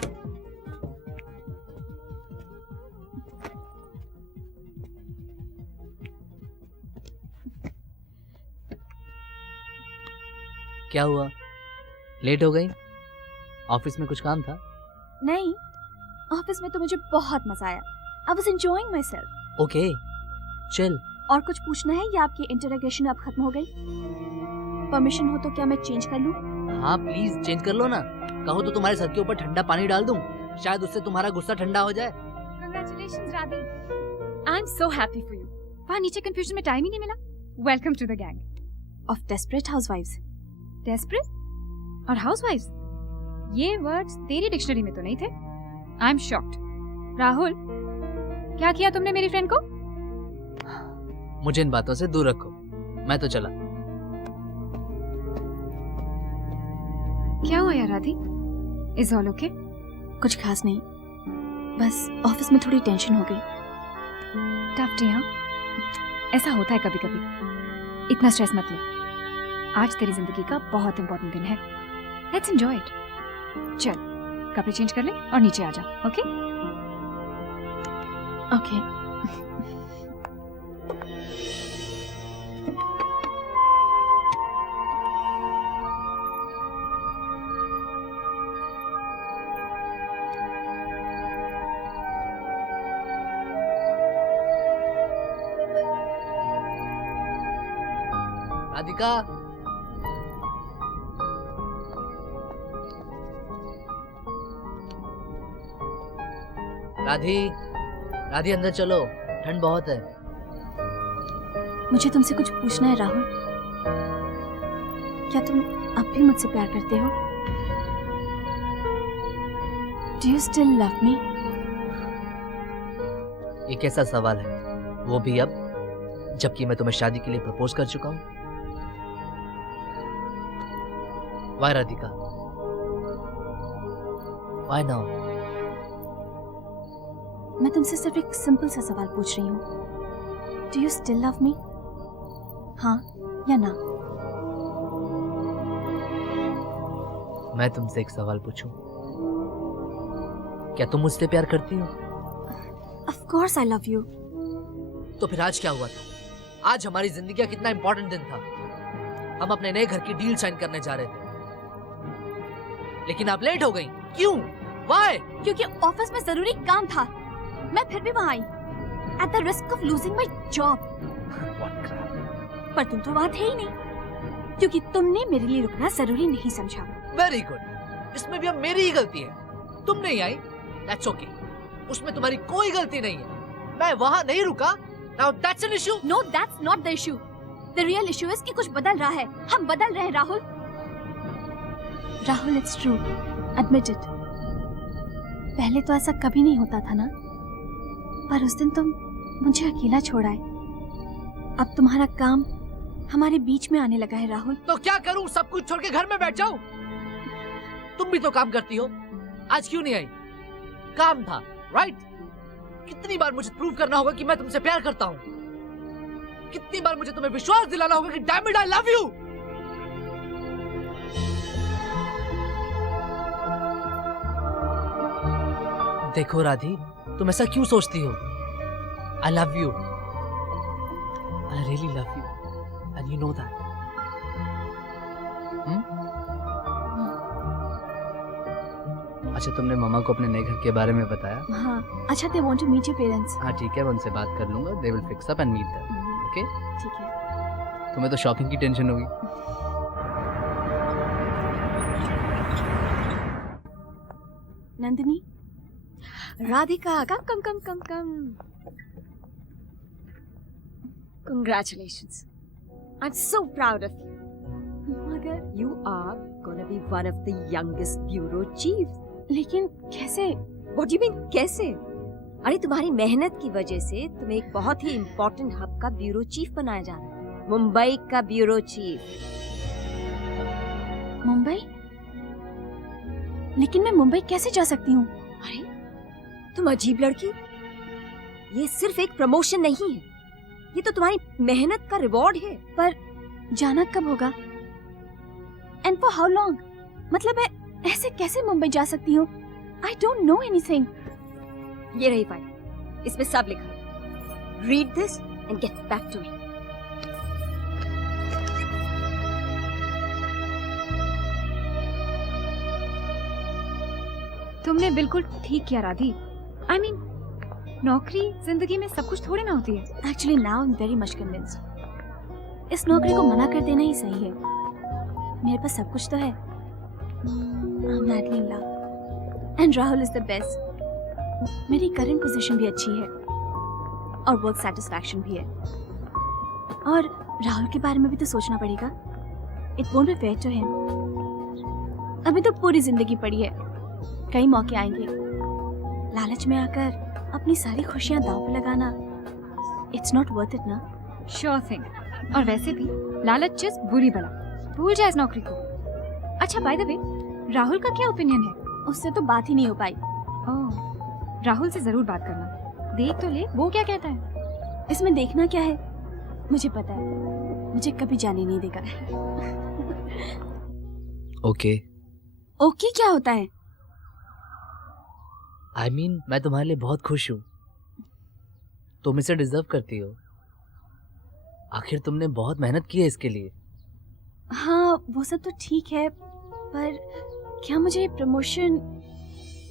क्या हुआ, लेट हो गई? ऑफिस में कुछ काम था? नहीं, ऑफिस में तो मुझे बहुत मजा आया। I was enjoying myself. Okay, chill. और कुछ पूछना है या आपकी इंटरोगेशन अब खत्म हो गई? परमिशन हो तो क्या मैं चेंज कर लूं? हाँ प्लीज चेंज कर लो ना। कहो तो तुम्हारे सर के ऊपर ठंडा पानी डाल दूं, शायद उससे तुम्हारा गुस्सा ठंडा हो जाए। Congratulations, Radhi. I'm so happy for you. वहाँ नीचे कंफ्यूजन में टाइम ही नहीं मिला। Welcome to the gang. Of desperate housewives. Desperate और housewives, ये वर्ड्स तेरी डिक्शनरी में तो नहीं थे। I'm shocked. राहुल, क्या किया तुमने मेरी फ्रेंड को? मुझे इन बातों से दूर रखो, मैं तो चला। क्या हुआ यार राधी? Is all okay? कुछ खास नहीं, बस ऑफिस में थोड़ी टेंशन हो गई। टफ डे, हाँ? ऐसा होता है कभी कभी। इतना स्ट्रेस मत ले। आज तेरी जिंदगी का बहुत इंपॉर्टेंट दिन है। Let's enjoy it. चल, कपड़े चेंज कर ले और नीचे आ जा, ओके? ओके। राधिका, राधी अंदर चलो, ठंड बहुत है। मुझे तुमसे कुछ पूछना है राहुल। क्या तुम अब भी मुझसे प्यार करते हो? Do you still love me? ये कैसा सवाल है, वो भी अब जबकि मैं तुम्हें शादी के लिए प्रपोज कर चुका हूं। Why राधिका? Why now? मैं तुमसे सिर्फ एक सिंपल सा सवाल पूछ रही हूँ। Do you still love me? हाँ या ना? मैं तुमसे एक सवाल पूछूं, क्या तुम मुझसे प्यार करती हो? Of course I love you. तो फिर आज क्या हुआ था? आज हमारी जिंदगी का कितना इंपॉर्टेंट दिन था। हम अपने नए घर की डील साइन करने जा रहे थे, लेकिन आप लेट हो गई। क्यों? Why? क्योंकि ऑफिस में जरूरी काम था। मैं फिर भी वहाँ आई, at the risk of losing my job. पर तुम तो वहाँ थे ही नहीं, क्योंकि तुमने मेरे लिए रुकना जरूरी नहीं समझा। वेरी गुड, इसमें भी अब मेरी ही गलती है। तुम नहीं आई, that's okay. उसमें तुम्हारी कोई गलती नहीं है। मैं वहाँ नहीं रुका। Now that's an issue. No, that's not the issue. The real issue is कि कुछ बदल रहा है। हम बदल रहे हैं Rahul. Rahul, it's true. Admit it. पहले तो ऐसा कभी नहीं होता था ना, पर उस दिन तुम मुझे अकेला छोड़ आए। अब तुम्हारा काम हमारे बीच में आने लगा है राहुल। तो क्या करूं, सब कुछ छोड़ के घर में बैठ जाऊं? तुम भी तो काम करती हो, आज क्यों नहीं आई? काम था, राइट? कितनी बार मुझे प्रूव करना होगा कि मैं तुमसे प्यार करता हूं? कितनी बार मुझे तुम्हें विश्वास दिलाना होगा कि damn it I love you? देखो राधी, तुम ऐसा क्यों सोचती हो? आई love you, I really love you, and you know that. अच्छा, तुमने मम्मा को अपने नए घर के बारे में बताया? हाँ, अच्छा they want to meet your parents. हाँ ठीक है, मैं उनसे बात कर लूंगा. They will fix up and meet them. Okay? ठीक है. तुम्हें तो शॉपिंग की टेंशन होगी. Nandini, Radhika, come. Congratulations. I'm so proud of you. मगर You are gonna be one of the youngest bureau chiefs. लेकिन कैसे? What do you mean कैसे? अरे तुम्हारी मेहनत की वजह से तुम्हें एक बहुत ही इम्पोर्टेंट हब का ब्यूरो चीफ बनाया जा रहा है. मुंबई का ब्यूरो चीफ. मुंबई? लेकिन मैं मुंबई कैसे जा सकती हूँ? अरे तुम अजीब लड़की. ये सिर्फ एक प्रमोशन नहीं है, ये तो तुम्हारी मेहनत का रिवॉर्ड है. पर जाना कब होगा? And for how long? मतलब मैं ऐसे कैसे मुंबई जा सकती हूँ? I don't know anything. ये रही फाइल, इसमें सब लिखा है. Read this and get back to me. तुमने बिल्कुल ठीक किया राधी. आई मीन नौकरी जिंदगी में सब कुछ थोड़ी ना होती है. Actually now I am very much convinced. इस नौकरी को मना कर देना ही सही है. मेरे पास सब कुछ तो है. I'm madly in love. And Rahul is the best. मेरी करंट पोजीशन भी अच्छी है और वर्क सेटिस्फैक्शन भी है. और राहुल के बारे में भी तो सोचना पड़ेगा. It won't be fair to him. अभी तो पूरी जिंदगी पड़ी है. कई मौके आएंगे. लालच में आकर अपनी सारी खुशियां दांव पे लगाना, It's not worth it ना. Sure thing. और वैसे भी लालच चीज बुरी बला. भूल जाए इस नौकरी को. अच्छा बाय द वे, राहुल का क्या ओपिनियन है? उससे तो बात ही नहीं हो पाई. ओह, राहुल से जरूर बात करना. देख तो ले वो क्या कहता है. इसमें देखना क्या है? मुझे पता है, मुझे कभी जाने नहीं देगा. ओके. ओके क्या होता है? आई मीन मैं तुम्हारे लिए बहुत खुश हूँ. तुम इसे डिजर्व करती हो. आखिर तुमने बहुत मेहनत की है इसके लिए. हाँ वो सब तो ठीक है, पर क्या मुझे promotion?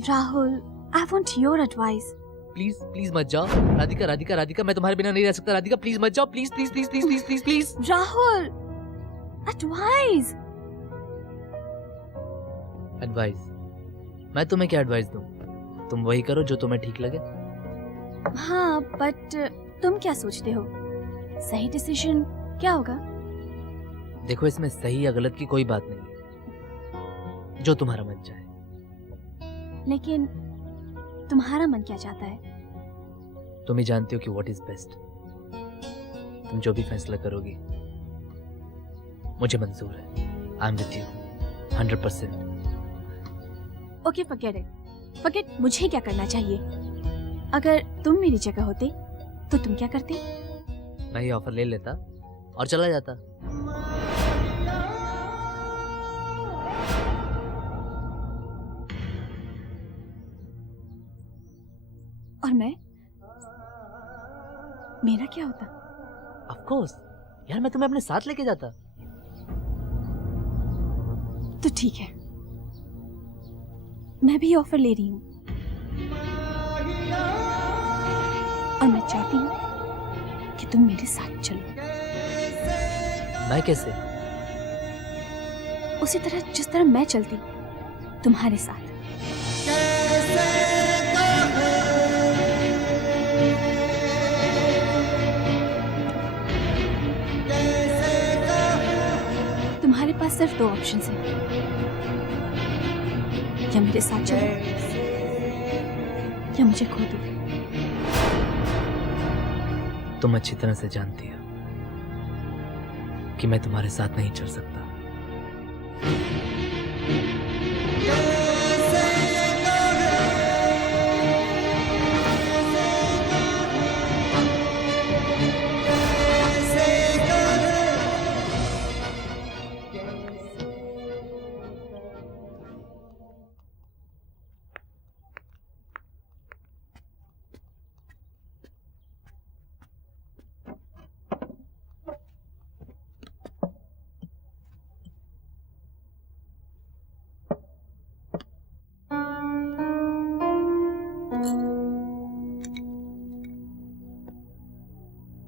Rahul, I want your advice. Please please मत जाओ. राधिका राधिका राधिका, मैं तुम्हारे बिना नहीं रह सकता. राधिका प्लीज मत जाओ. Please please please please please please please. Rahul, advice. Advice? मैं तुम्हें क्या एडवाइस दूं? तुम वही करो जो तुम्हें ठीक लगे. हाँ बट तुम क्या सोचते हो? सही डिसीजन क्या होगा? देखो, इसमें सही या गलत की कोई बात नहीं है. जो तुम्हारा मन चाहे. लेकिन तुम्हारा मन क्या चाहता है? तुम ही जानती हो कि व्हाट इज बेस्ट. तुम जो भी फैसला करोगी मुझे मंजूर है. I am with you 100%. Okay forget it. Forget मुझे क्या करना चाहिए. अगर तुम मेरी जगह होते तो तुम क्या करते? मैं ये ऑफर ले लेता और चला जाता. और मैं? मेरा क्या होता? ऑफ कोर्स यार, मैं तुम्हें अपने साथ लेके जाता. तो ठीक है, मैं भी ऑफर ले रही हूँ. और मैं चाहती हूँ कि तुम मेरे साथ चलो. मैं कैसे? उसी तरह जिस तरह मैं चलती तुम्हारे साथ. तुम्हारे पास सिर्फ दो ऑप्शंस हैं. या मेरे साथ चलो या मुझे खो दो. तुम अच्छी तरह से जानती हो कि मैं तुम्हारे साथ नहीं चल सकता.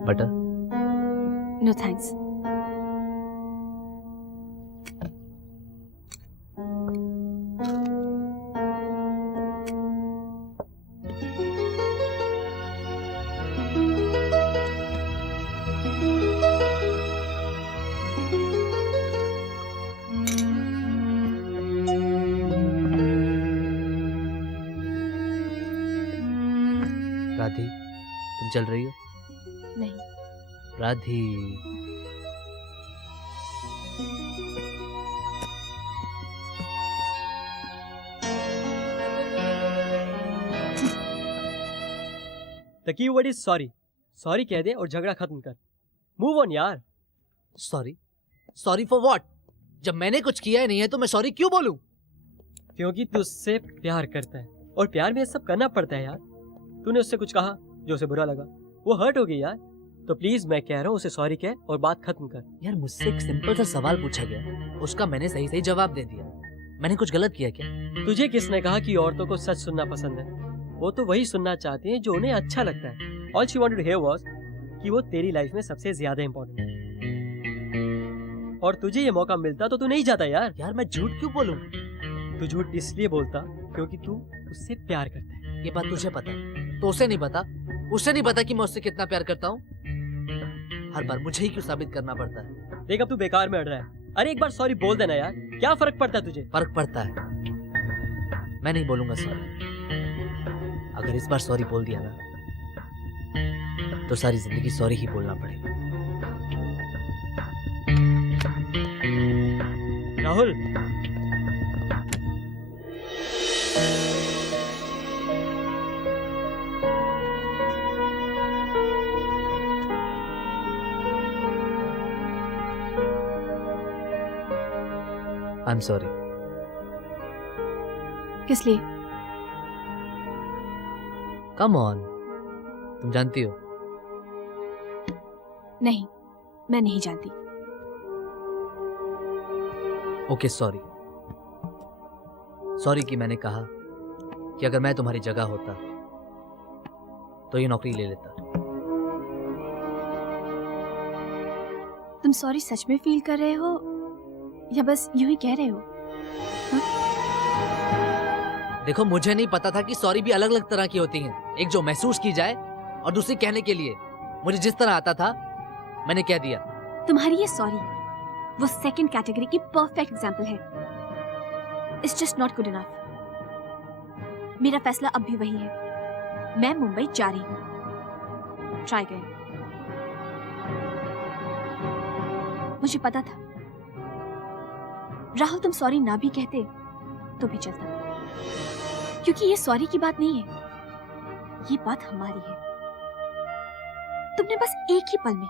बटर? No thanks. राधी, तुम चल रही हो? नहीं। Radhi, the key word is sorry. Sorry कह दे और झगड़ा खत्म कर। मूव ऑन यार। सॉरी? Sorry for what? जब मैंने कुछ किया ही नहीं है तो मैं सॉरी क्यों बोलूं? क्योंकि तू उससे प्यार करता है और प्यार में ये सब करना पड़ता है यार। तूने उससे कुछ कहा जो उसे बुरा लगा, वो हर्ट हो गई यार। तो प्लीज मैं कह रहा हूँ उसे सॉरी कह और बात खत्म कर। यार मुझसे एक सिंपल सा सवाल पूछा गया, उसका मैंने सही सही जवाब दे दिया। मैंने कुछ गलत किया क्या? तुझे किसने कहा कि औरतों को सच सुनना पसंद है? वो तो वही सुनना चाहती हैं जो उन्हें अच्छा लगता है। All she wanted to hear was कि वो तेरी लाइफ में सबसे ज्यादा इम्पोर्टेंट है। और तुझे ये मौका मिलता तो तू नहीं जाता यार। यार मैं झूठ क्यों बोलूं? तू झूठ इसलिए बोलता क्योंकि तू उससे प्यार करता है। ये बात तुझे पता है, तो उसे नहीं पता? उसे नहीं पता कि मैं उससे कितना प्यार करता हूँ? हर बार मुझे ही क्यों साबित करना पड़ता है? देख अब तू बेकार में अड़ रहा है। अरे एक बार सॉरी बोल देना यार, क्या फर्क पड़ता है तुझे? फर्क पड़ता है। मैं नहीं बोलूंगा सॉरी। अगर इस बार सॉरी बोल दिया ना तो सारी जिंदगी सॉरी ही बोलना पड़ेगा। राहुल, आई एम सॉरी। किस लिए? कम ऑन, तुम जानती हो। नहीं, मैं नहीं जानती। Okay sorry. सॉरी कि मैंने कहा कि अगर मैं तुम्हारी जगह होता तो ये नौकरी ले लेता। तुम सॉरी सच में फील कर रहे हो या बस यूं ही कह रहे हो? देखो मुझे नहीं पता था कि सॉरी भी अलग अलग तरह की होती हैं। एक जो महसूस की जाए और दूसरी कहने के लिए। मुझे जिस तरह आता था मैंने कह दिया। तुम्हारी ये सॉरी वो सेकंड कैटेगरी की परफेक्ट एग्जांपल है। It's just not good enough. मेरा फैसला अब भी वही है, मैं मुंबई जा रही हूँ। Try again. मुझे पता था राहुल तुम सॉरी ना भी कहते तो भी चलता, क्योंकि ये सॉरी की बात नहीं है, ये बात हमारी है। तुमने बस एक ही पल में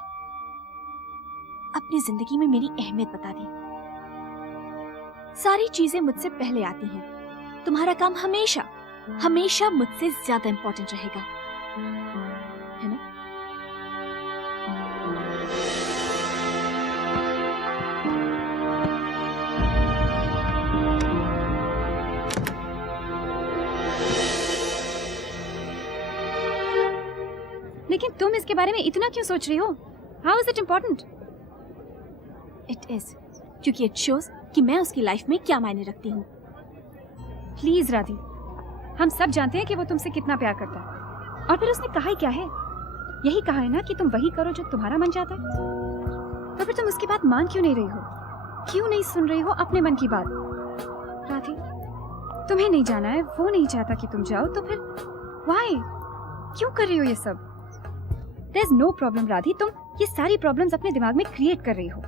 अपनी जिंदगी में मेरी अहमियत बता दी। सारी चीजें मुझसे पहले आती हैं। तुम्हारा काम हमेशा हमेशा मुझसे ज्यादा इंपॉर्टेंट रहेगा, है ना? लेकिन तुम इसके बारे में इतना क्यों सोच रही हो? How is it important? It is क्योंकि इट शोज कि मैं उसकी लाइफ में क्या मायने रखती हूँ। प्लीज राधी, हम सब जानते हैं कि वो तुमसे कितना प्यार करता है, और फिर उसने कहा ही क्या है? यही कहा है ना कि तुम वही करो जो तुम्हारा मन चाहता है। तो फिर तुम उसकी बात मान क्यों नहीं रही हो? क्यों नहीं सुन रही हो अपने मन की बात? राधी, तुम्हें नहीं जाना है, वो नहीं चाहता कि तुम जाओ, तो फिर व्हाई? क्यों कर रही हो ये सब? देयर इज नो प्रॉब्लम राधी, तुम ये सारी प्रॉब्लम्स अपने दिमाग में क्रिएट कर रही हो।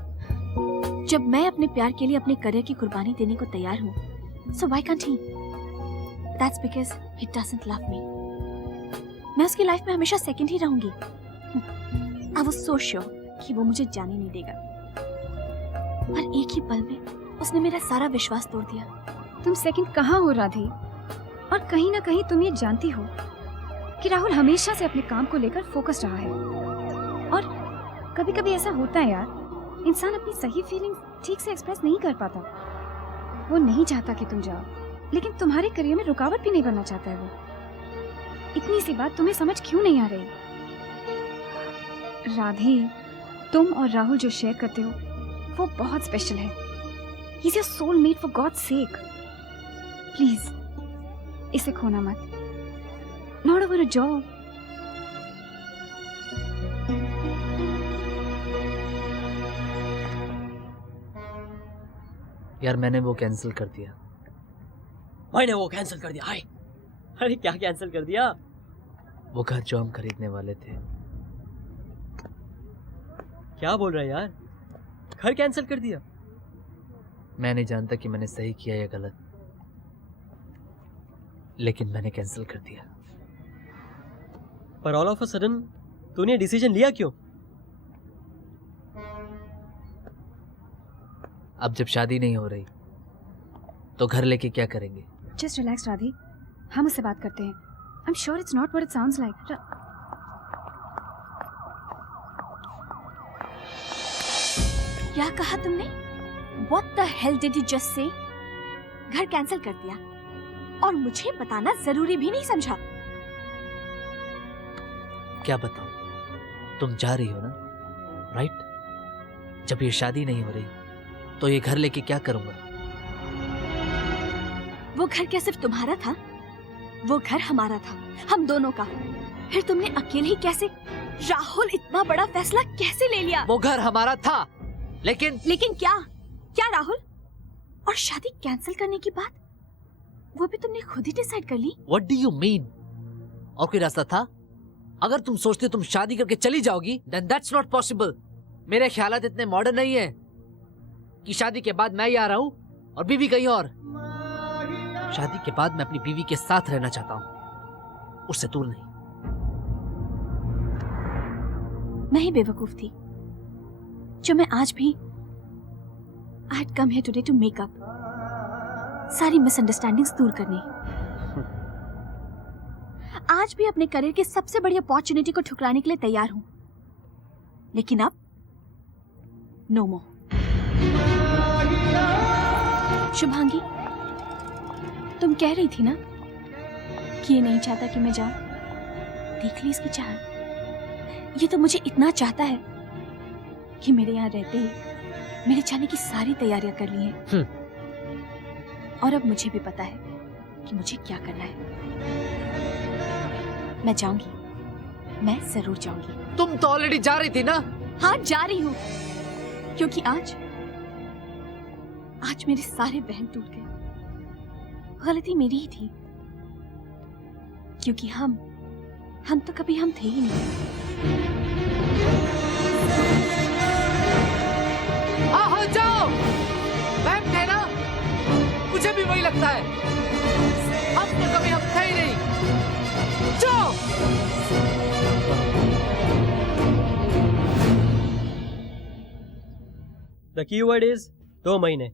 जब मैं अपने प्यार के लिए अपने करियर की कुर्बानी देने को तैयार हूँ, so why can't he? That's because he doesn't love me. मैं उसकी लाइफ में हमेशा सेकंड ही रहूंगी। I was so sure कि वो मुझे जाने नहीं देगा, पर एक ही पल में उसने मेरा सारा विश्वास तोड़ दिया। तुम सेकंड कहाँ हो राधी? और कहीं ना कहीं तुम ये जानती हो कि राहुल हमेशा से अपने काम को लेकर फोकस रहा है, और कभी कभी ऐसा होता है यार, इंसान अपनी सही फीलिंग्स ठीक से एक्सप्रेस नहीं कर पाता। वो नहीं चाहता कि तुम जाओ, लेकिन तुम्हारे करियर में रुकावट भी नहीं बनना चाहता है वो। इतनी सी बात तुम्हें समझ क्यों नहीं आ रही? राधे, तुम और राहुल जो शेयर करते हो वो बहुत स्पेशल है. He's your soulmate for God's sake. Please, इसे खोना मत. Not over a job. यार मैंने वो कैंसिल कर दिया. मैंने वो कैंसिल कर दिया. हाय, अरे क्या कैंसिल कर दिया? वो घर जो हम खरीदने वाले थे. क्या बोल रहा है यार? घर कैंसिल कर दिया? मैं नहीं जानता कि मैंने सही किया या गलत, लेकिन मैंने कैंसिल कर दिया. पर ऑल ऑफ अ सडन तूने डिसीजन लिया क्यों? अब जब शादी नहीं हो रही तो घर लेके क्या करेंगे? Just relax, Radhe. हम उससे बात करते हैं. I'm sure it's not what it sounds like. क्या कहा तुमने? What the hell did you just say? घर कैंसिल कर दिया और मुझे बताना जरूरी भी नहीं समझा. क्या बताऊं? तुम जा रही हो ना, राइट? जब ये शादी नहीं हो रही तो ये घर लेके क्या करूंगा? वो घर क्या सिर्फ तुम्हारा था? वो घर हमारा था, हम दोनों का. फिर तुमने अकेले ही कैसे, राहुल, इतना बड़ा फैसला कैसे ले लिया? वो घर हमारा था, लेकिन क्या क्या राहुल? और शादी कैंसिल करने की बात वो भी तुमने खुद ही डिसाइड कर ली? What do you mean? और कोई रास्ता था? अगर तुम सोचते हो तुम शादी करके चली जाओगी, then that's not possible. मेरे ख्यालात इतने मॉडर्न नहीं है कि शादी के बाद मैं ही आ रहा हूं और बीवी कहीं और. शादी के बाद मैं अपनी बीवी के साथ रहना चाहता हूं, उससे दूर नहीं. मैं ही बेवकूफ थी जो मैं आज भी I had come here today to make up, सारी मिसअंडरस्टैंडिंग्स दूर करने. आज भी अपने करियर की सबसे बड़ी अपॉर्चुनिटी को ठुकराने के लिए तैयार हूं, लेकिन अब नो मोर. शुभांगी, तुम कह रही थी ना कि ये नहीं चाहता कि मैं जाऊं. देख ली इसकी चाह. ये तो मुझे इतना चाहता है कि मेरे यहाँ रहते ही मेरे जाने की सारी तैयारियां कर ली हैं. और अब मुझे भी पता है कि मुझे क्या करना है. मैं जाऊंगी, मैं जरूर जाऊंगी. तुम तो ऑलरेडी जा रही थी ना? हाँ, जा रही हूँ, क्योंकि आज मेरे सारे वहम टूट गए. गलती मेरी ही थी, क्योंकि हम तो कभी हम थे ही नहीं. हाँ, जाओ. वहम थे ना? मुझे भी वही लगता है. हम तो कभी हम थे ही नहीं. जाओ. The keyword is 2 महीने.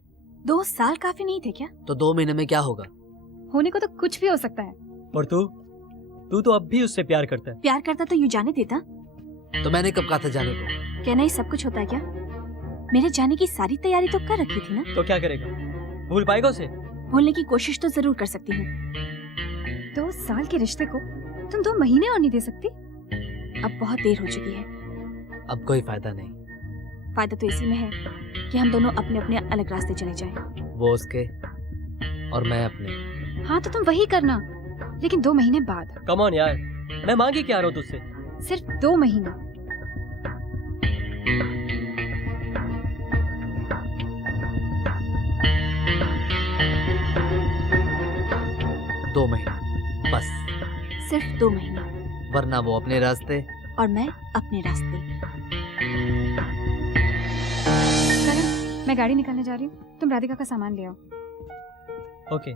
2 साल काफी नहीं थे क्या? तो 2 महीने में क्या होगा? होने को तो कुछ भी हो सकता है. और तू तो अब भी उससे प्यार करता है. प्यार करता तो यूं जाने देता. तो मैंने कब कहा था जाने को? कहना ही सब कुछ होता है क्या? मेरे जाने की सारी तैयारी तो कर रखी थी ना. तो क्या करेगा? भूल पाएगा उसे? भूलने की कोशिश तो जरूर कर सकती हूँ. 2 साल के रिश्ते को तुम 2 महीने और नहीं दे सकती? अब बहुत देर हो चुकी है. अब कोई फायदा नहीं. फायदा तो इसी में है कि हम दोनों अपने अपने अलग रास्ते चले जाएं. वो उसके और मैं अपने. हाँ, तो तुम वही करना, लेकिन 2 महीने बाद. कम ऑन यार, मैं मांगी क्या रहा हूँ तुझसे? सिर्फ 2 महीने. दो महीने बस. सिर्फ 2 महीने. वरना वो अपने रास्ते और मैं अपने रास्ते. करण, मैं गाड़ी निकालने जा रही हूँ, तुम राधिका का सामान ले आओ. ओके.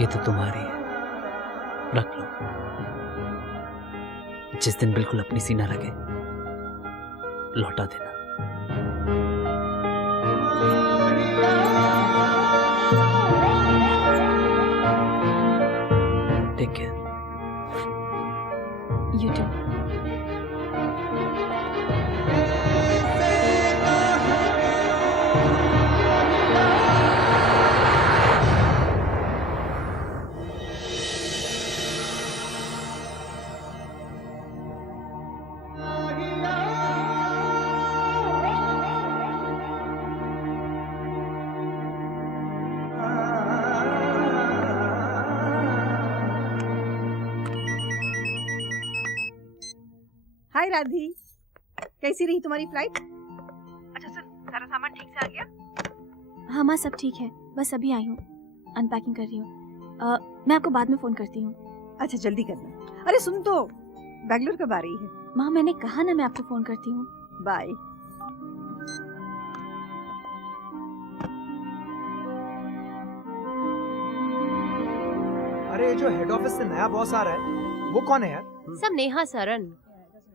ये तो तुम्हारी है, रख लो. जिस दिन बिल्कुल अपनी सी ना लगे, लौटा देना. Take care. You too. Hi Radhi, कैसी रही तुम्हारी फ्लाइट? अच्छा सर, सारा सामान ठीक से आ गया? हाँ माँ, सब ठीक है, बस अभी आई हूँ, अनपैकिंग कर रही हूँ। मैं आपको बाद में फोन करती हूँ। अच्छा जल्दी करना। अरे सुन तो, बैंगलोर कब आ रही है? माँ मैंने कहा ना मैं आपको फोन करती हूँ। बाय। अरे जो हेड ऑफिस से नया बॉस आ रहा है वो कौन है यार? सब नेहा सरन।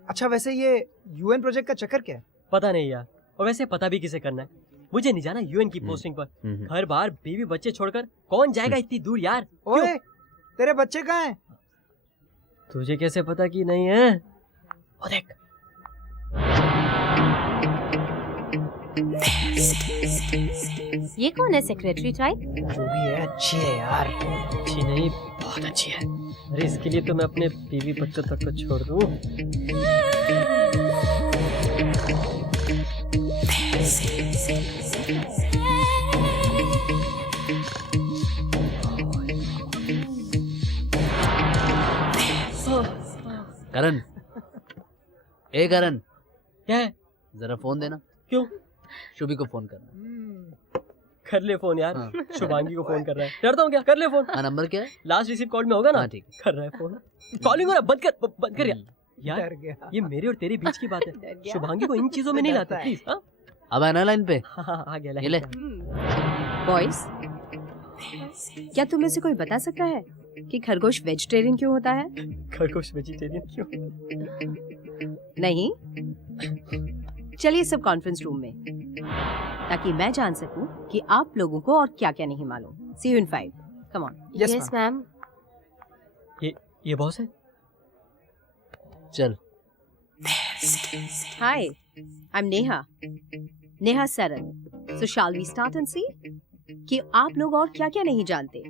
अच्छा वैसे ये यूएन प्रोजेक्ट का चक्कर क्या है? पता नहीं यार, और वैसे पता भी किसे करना है। मुझे नहीं जाना यूएन की पोस्टिंग पर। हर बार बीवी बच्चे छोड़कर कौन जाएगा इतनी दूर यार? ओए, तेरे बच्चे कहाँ हैं? तुझे कैसे पता कि नहीं है? ओ देख। ये कौन है, सेक्रेटरी टाइप? जो भी है अच्छी है यार। अच्छी नहीं, बहुत अच्छी है। अरे इसके लिए तो मैं अपने बीवी बच्चों तक को छोड़ दूं। करण, ए करण, क्या है? जरा फोन देना। क्यों? शुभी को फोन करना। कर ले फोन यार। हाँ। शुभांगी को फोन कर रहा है। डरता हूँ क्या? कर ले फोन। हाँ, नंबर क्या है? लास्ट रिसीव कॉल में होगा ना? हाँ ठीक। कर रहा है फोन। कॉलिंग हो रहा, बंद कर, बंद कर यार। यार डर गया। ये मेरे और तेरे बीच की बात है। शुभांगी को इन चीजों में नहीं लाता प्लीज। हाँ अब आना लाइन पे। हाँ, आ गया ये ले। बॉयज, क्या तुम में से कोई बता सकता है कि खरगोश वेजिटेरियन क्यों होता है? खरगोश वेजिटेरियन क्यों? नहीं? चलिए सब कॉन्फ्रेंस रूम में, ताकि मैं जान सकूं कि आप लोगों को और क्या क्या नहीं मालूम। See you in 5। Come on. Yes ma'am. ये बॉस है? चल। Hi, I am Neha Saran. So shall we start and see कि आप लोग और क्या क्या नहीं जानते।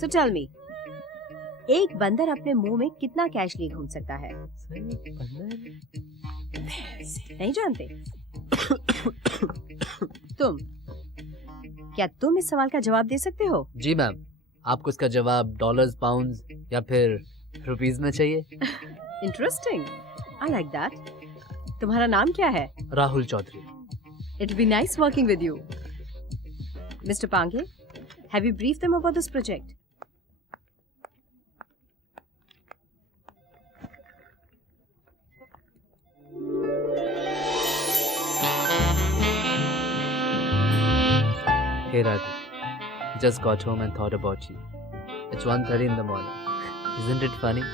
सो टेल मी, एक बंदर अपने मुंह में कितना कैश लिए घूम सकता है? नहीं जानते? क्या तुम इस सवाल का जवाब दे सकते हो? जी मैम, आपको इसका जवाब डॉलर्स, पाउंड्स या फिर रुपीस में चाहिए? Interesting, I like that. तुम्हारा नाम क्या है? Rahul Chaudhary. It will be nice working with you. Mr. Pange, have you briefed them about this project? Hey Radhi, just got home and thought about you. It's 1:30 in the morning. Isn't it funny?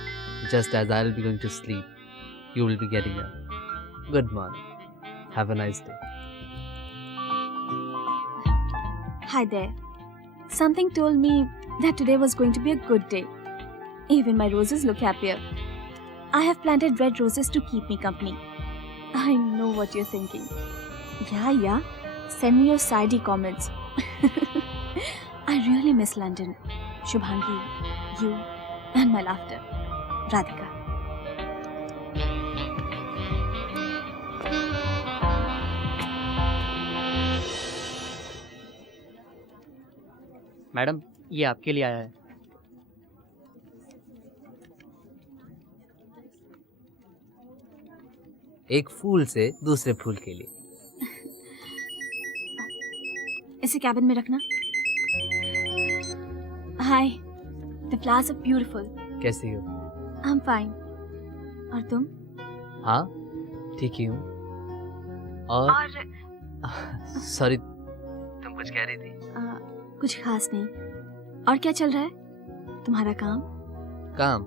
Just as I'll be going to sleep, you will be getting up. Good morning. Have a nice day. Hi there. Something told me that today was going to be a good day. Even my roses look happier. I have planted red roses to keep me company. I know what you're thinking. Yeah. Send me your sidey comments. I really miss London, Shubhangi, you, and my laughter. Radhika. Madam, ये आपके लिए आया है। एक फूल से दूसरे फूल के लिए। इसे कैबिन में रखना। Hi, the flowers are beautiful. कैसी हो? I'm fine. और तुम? हाँ, ठीक ही हूँ। और सॉरी, तुम कुछ कह रही थी? कुछ खास नहीं। और क्या चल रहा है? तुम्हारा काम? काम?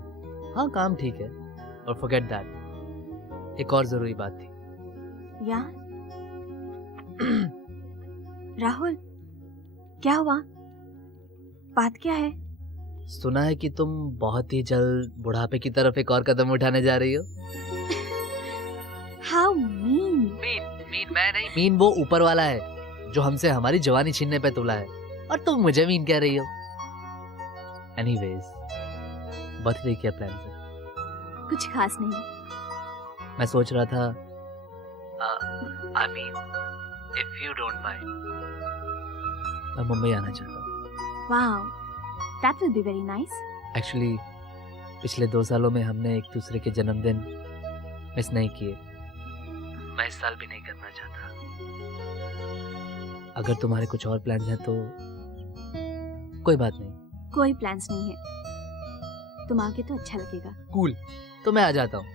हाँ, काम ठीक है। और forget that, एक और जरूरी बात थी। या? राहुल, क्या हुआ? बात क्या है? सुना है कि तुम बहुत ही जल्द बुढ़ापे की तरफ एक और कदम उठाने जा रही हो। How mean? मीन मैं नहीं, मीन वो ऊपर वाला है जो हमसे हमारी जवानी छीनने पे तुला है, और तुम मुझे मीन कह रही हो। एनीवेज, बर्थडे क्या प्लान है? कुछ खास नहीं। मैं सोच रहा था, I mean, if you don't mind, मैं मुंबई आना चाहता हूँ। Wow, that will be very nice. Actually पिछले 2 सालों में हमने एक दूसरे के जन्मदिन मिस नहीं किए, मैं इस साल भी नहीं करना चाहता। अगर तुम्हारे कुछ और प्लान्स हैं तो कोई बात नहीं। कोई प्लान्स नहीं है, तुम आगे तो अच्छा लगेगा। कूल, तो मैं आ जाता हूँ,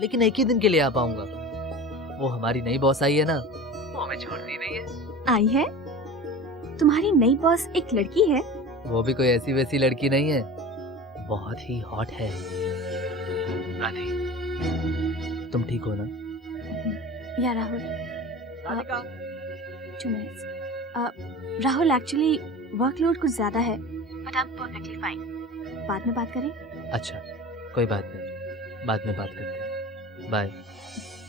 लेकिन एक ही दिन के लिए आ पाऊंगा। वो हमारी नई बॉस आई है ना, वो हमें छोड़ती नहीं है। आई है? तुम्हारी नई बॉस एक लड़की है? वो भी कोई ऐसी वैसी लड़की नहीं है, बहुत ही हॉट है। राधे, तुम ठीक हो ना? या Rahul, Radhika, 2 minutes. Rahul, actually workload कुछ ज्यादा है, but I am perfectly fine. बाद में बात करें? अच्छा, कोई बात नहीं, बाद में बात करते हैं। बाय।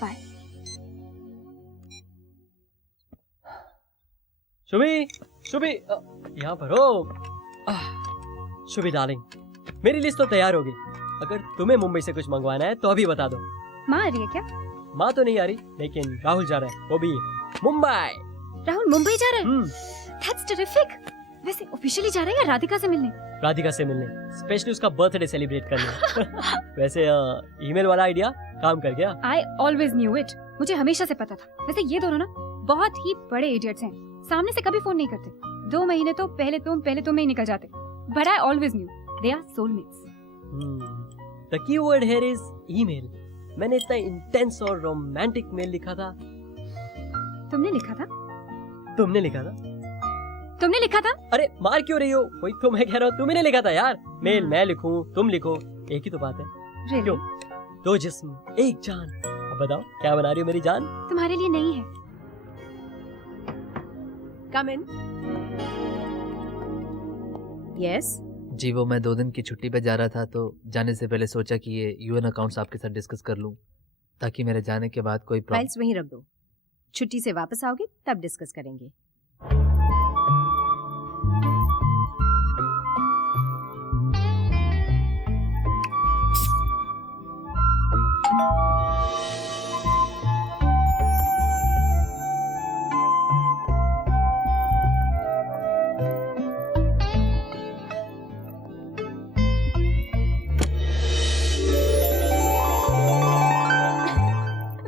बाय। शुभी, शुभी, यहाँ पर हो। शुभी डार्लिंग, मेरी लिस्ट तो तैयार होगी। अगर तुम्हें मुंबई से कुछ मंगवाना है तो अभी बता दो। माँ आ रही है क्या? माँ तो नहीं आ रही, लेकिन राहुल जा रहा है, वो भी मुंबई। राहुल मुंबई जा रहा है? That's terrific. वैसे ऑफिशियली जा रहा है या राधिका से मिलने? राधिका से मिलने, स्पेशली उसका बर्थडे सेलिब्रेट करने। वैसे ईमेल वाला आइडिया काम कर गया। I always knew it. मुझे हमेशा से पता था। वैसे ये दोनों ना बहुत ही बड़े इडियट्स हैं। सामने से कभी फोन नहीं करते। 2 महीने तो पहले तुम में ही निकल जाते। But I always knew they are soulmates. The key word here is email. मैंने इतना इंटेंस और रोमांटिक मेल लिखा था। तुमने लिखा था? तुमने लिखा था? तुमने लिखा था? अरे मार क्यों रही हो? वही तो मैं कह रहा हूँ, तुमने लिखा था यार। मेल मैं लिखूं, तुम लिखो, एक ही तो बात है। Really? क्यों? 2 जिस्म, एक जान। अब बताओ क्या बना रही हो मेरी जान? तुम्हारे लिए नहीं है। Come in. Yes. जी, वो मैं 2 दिन की छुट्टी पे जा रहा था, तो जाने से पहले सोचा कि ये यूएन अकाउंट्स आपके साथ डिस्कस कर लूं, ताकि मेरे जाने के बाद कोई प्रॉब्लम। फाइल्स वहीं रख दो, छुट्टी से वापस आओगे तब डिस्कस करेंगे।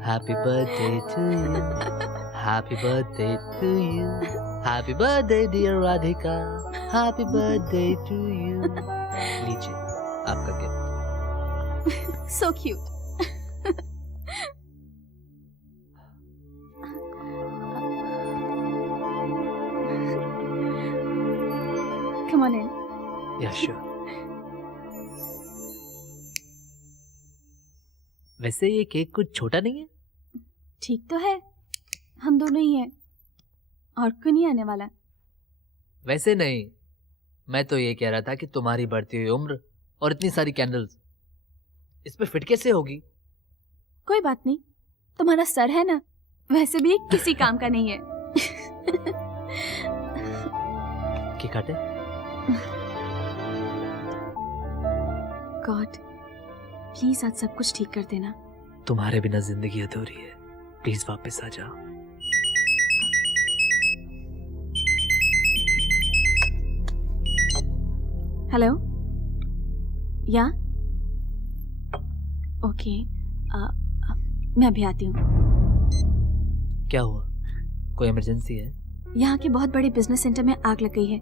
Happy birthday to you. Happy birthday to you. Happy birthday dear Radhika. Happy birthday to you. लीजिए आपका gift. So cute. Come on in. Yeah, sure. वैसे ये केक कुछ छोटा नहीं है? ठीक तो है, हम दोनों ही हैं, और कोई नहीं आने वाला। वैसे नहीं, मैं तो ये कह रहा था कि तुम्हारी बढ़ती हुई उम्र और इतनी सारी कैंडल्स इस पे फिट कैसे होगी? कोई बात नहीं, तुम्हारा सर है ना, वैसे भी ये किसी काम का नहीं है। की काटे? गॉड, प्लीज आज सब कुछ ठीक कर देना। तुम्हारे बिना जिंदगी अधूरी है, प्लीज वापस आ जाओ। हेलो, या ओके, मैं अभी आती हूँ। क्या हुआ, कोई इमरजेंसी है? यहाँ के बहुत बड़े बिजनेस सेंटर में आग लग गई है,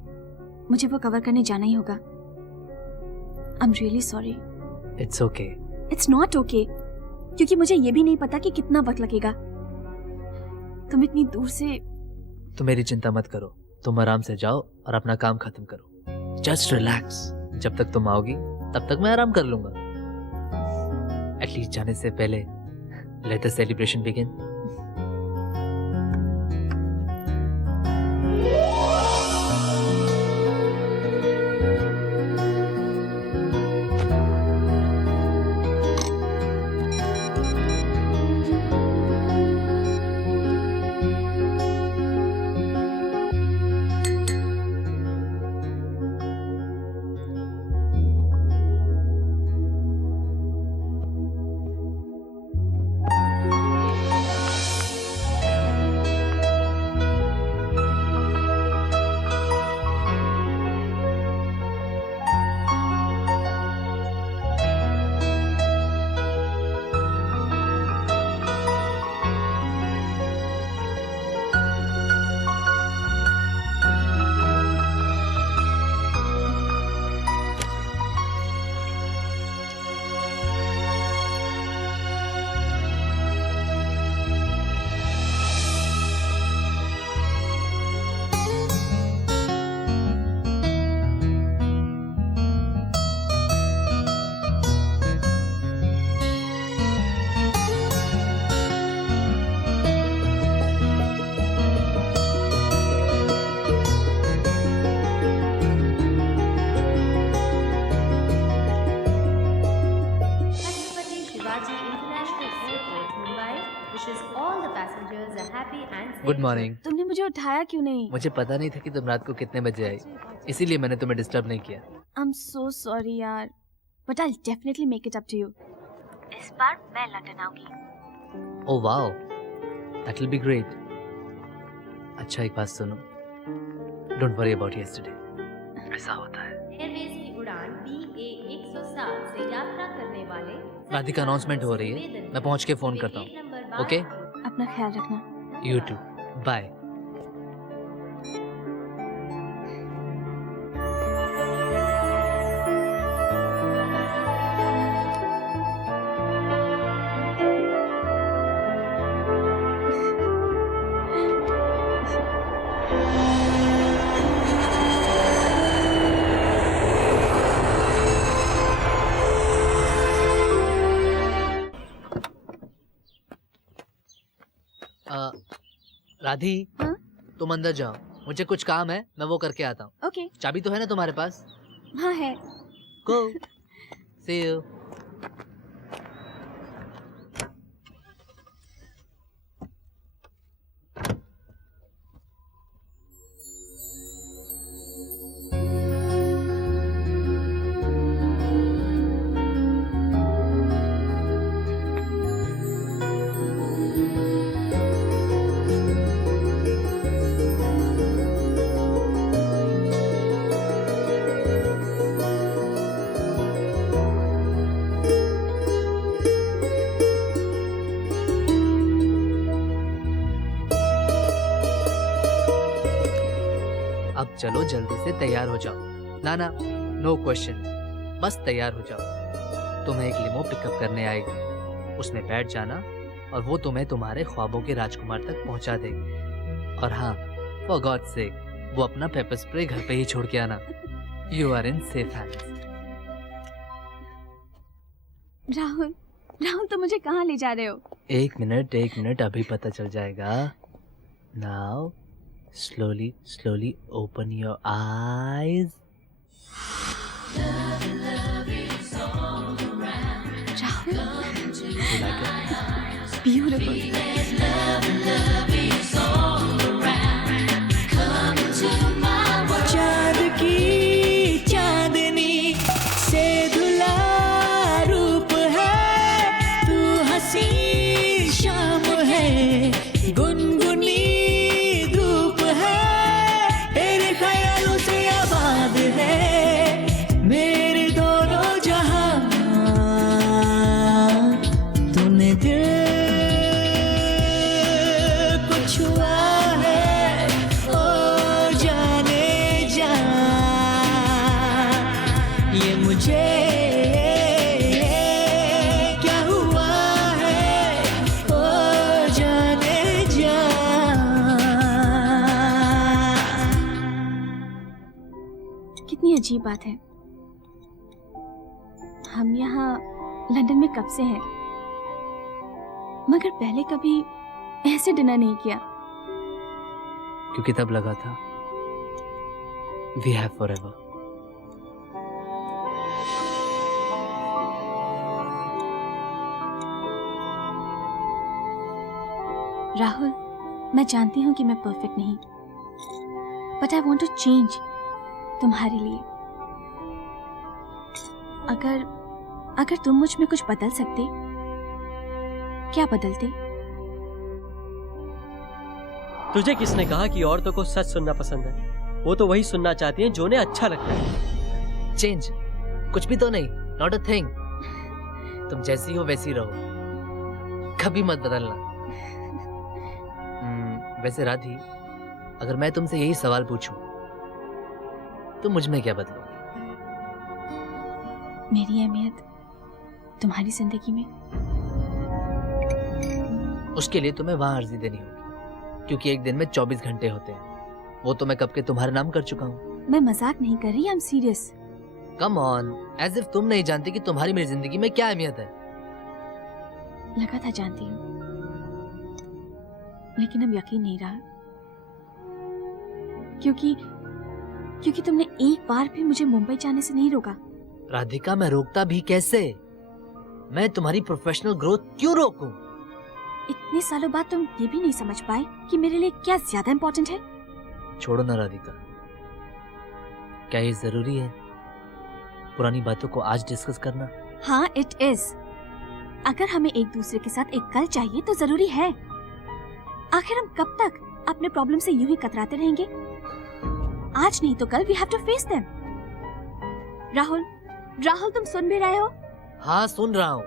मुझे वो कवर करने जाना ही होगा। I am really sorry. It's okay. It's not okay, क्योंकि मुझे ये भी नहीं पता कि कितना वक्त लगेगा। तुम इतनी दूर से। तुम मेरी चिंता मत करो, तुम आराम से जाओ और अपना काम खत्म करो। जस्ट रिलैक्स, जब तक तुम आओगी तब तक मैं आराम कर लूंगा। एटलीस्ट जाने से पहले let the celebration begin. Good morning. तुमने मुझे उठाया क्यों नहीं? मुझे पता नहीं था कि तुम रात को कितने बजे आई, इसीलिए मैंने तुम्हें डिस्टर्ब नहीं किया। I'm so sorry यार, but I'll definitely make it up to you. इस बार मैं लंदन आऊंगी। Oh wow, that will be great। अच्छा एक बात सुनो, don't worry about yesterday। ऐसा होता है। एयरवेज की उड़ान BA 107 से यात्रा करने वाले राधिका अनाउंसमेंट हो रही है, मैं पहुंच के फोन करता हूँ। ओके? अपना ख्याल रखना। You too। बाय। राधी, हाँ? तुम अंदर जाओ, मुझे कुछ काम है, मैं वो करके आता हूँ। ओके। चाबी तो है ना तुम्हारे पास? हाँ है। Go। See you। अब चलो जल्दी से तैयार हो जाओ। ना ना, नो क्वेश्चन, बस तैयार हो जाओ। तुम्हें एक लिमो पिकअप करने आएगी, उसमें बैठ जाना और वो तुम्हें तुम्हारे ख्वाबों के राजकुमार तक पहुंचा देगी। और हाँ, फॉर गॉड से वो अपना पेपर स्प्रे घर पे ही छोड़ के आना। You are in safe hands. Rahul, Rahul तुम मुझे कहाँ ले जा रहे हो? एक मिनट, अभी पता चल जाएगा। Now slowly open your eyes। Rahul, You like it? beautiful। चाँद की चांदनी से धुला रूप है, तू हसी शाम है, गुनगुनी धूप है, तेरे ख्यालों से आबाद है मेरे दोनों जहां। तूने दिल को छुआ है, ओ जाने जा, ये मुझे क्या हुआ है, ओ जाने जा। कितनी अजीब बात है, हम यहाँ लंदन में कब से हैं, मगर पहले कभी ऐसे डिनर नहीं किया। क्योंकि तब लगा था we have forever। राहुल, मैं जानती हूँ कि मैं परफेक्ट नहीं, but I want to change तुम्हारे लिए। अगर तुम मुझ में कुछ बदल सकते, क्या बदलते? तुझे किसने कहा कि औरतों को सच सुनना पसंद है? वो तो वही सुनना चाहती हैं जो उन्हें अच्छा लगता है। चेंज कुछ भी तो नहीं, नॉट अ थिंग। तुम जैसी हो वैसी रहो, कभी मत बदलना। वैसे राधी, अगर मैं तुमसे यही सवाल पूछूं तो मुझ में क्या बदलोगे? मेरी अहमियत तुम्हारी जिंदगी में। उसके लिए तुम्हें वहां अर्जी देनी होगी, क्योंकि एक दिन में 24 घंटे होते हैं। वो तो मैं कब के तुम्हारे नाम कर चुका हूँ। मैं मजाक नहीं कर रही, I am serious. Come on, as if तुम नहीं जानती कि तुम्हारी मेरी जिंदगी में क्या अहमियत है। लगा था जानती हूँ, लेकिन अब यकीन नहीं रहा, क्योंकि तुमने एक बार भी मुझे मुंबई जाने से नहीं रोका। राधिका, मैं रोकता भी कैसे? मैं तुम्हारी प्रोफेशनल ग्रोथ क्यों रोकूं? इतने सालों बाद तुम ये भी नहीं समझ पाए कि मेरे लिए क्या ज्यादा इम्पोर्टेंट है? छोड़ो ना राधिका, क्या ये जरूरी है पुरानी बातों को आज डिस्कस करना? हाँ, इट इज। अगर हमें एक दूसरे के साथ एक कल चाहिए तो जरूरी है। आखिर हम कब तक अपने प्रॉब्लम से यूं ही कतराते रहेंगे? आज नहीं तो कल we have to face them. Rahul तुम सुन भी रहे हो? हाँ सुन रहा हूँ,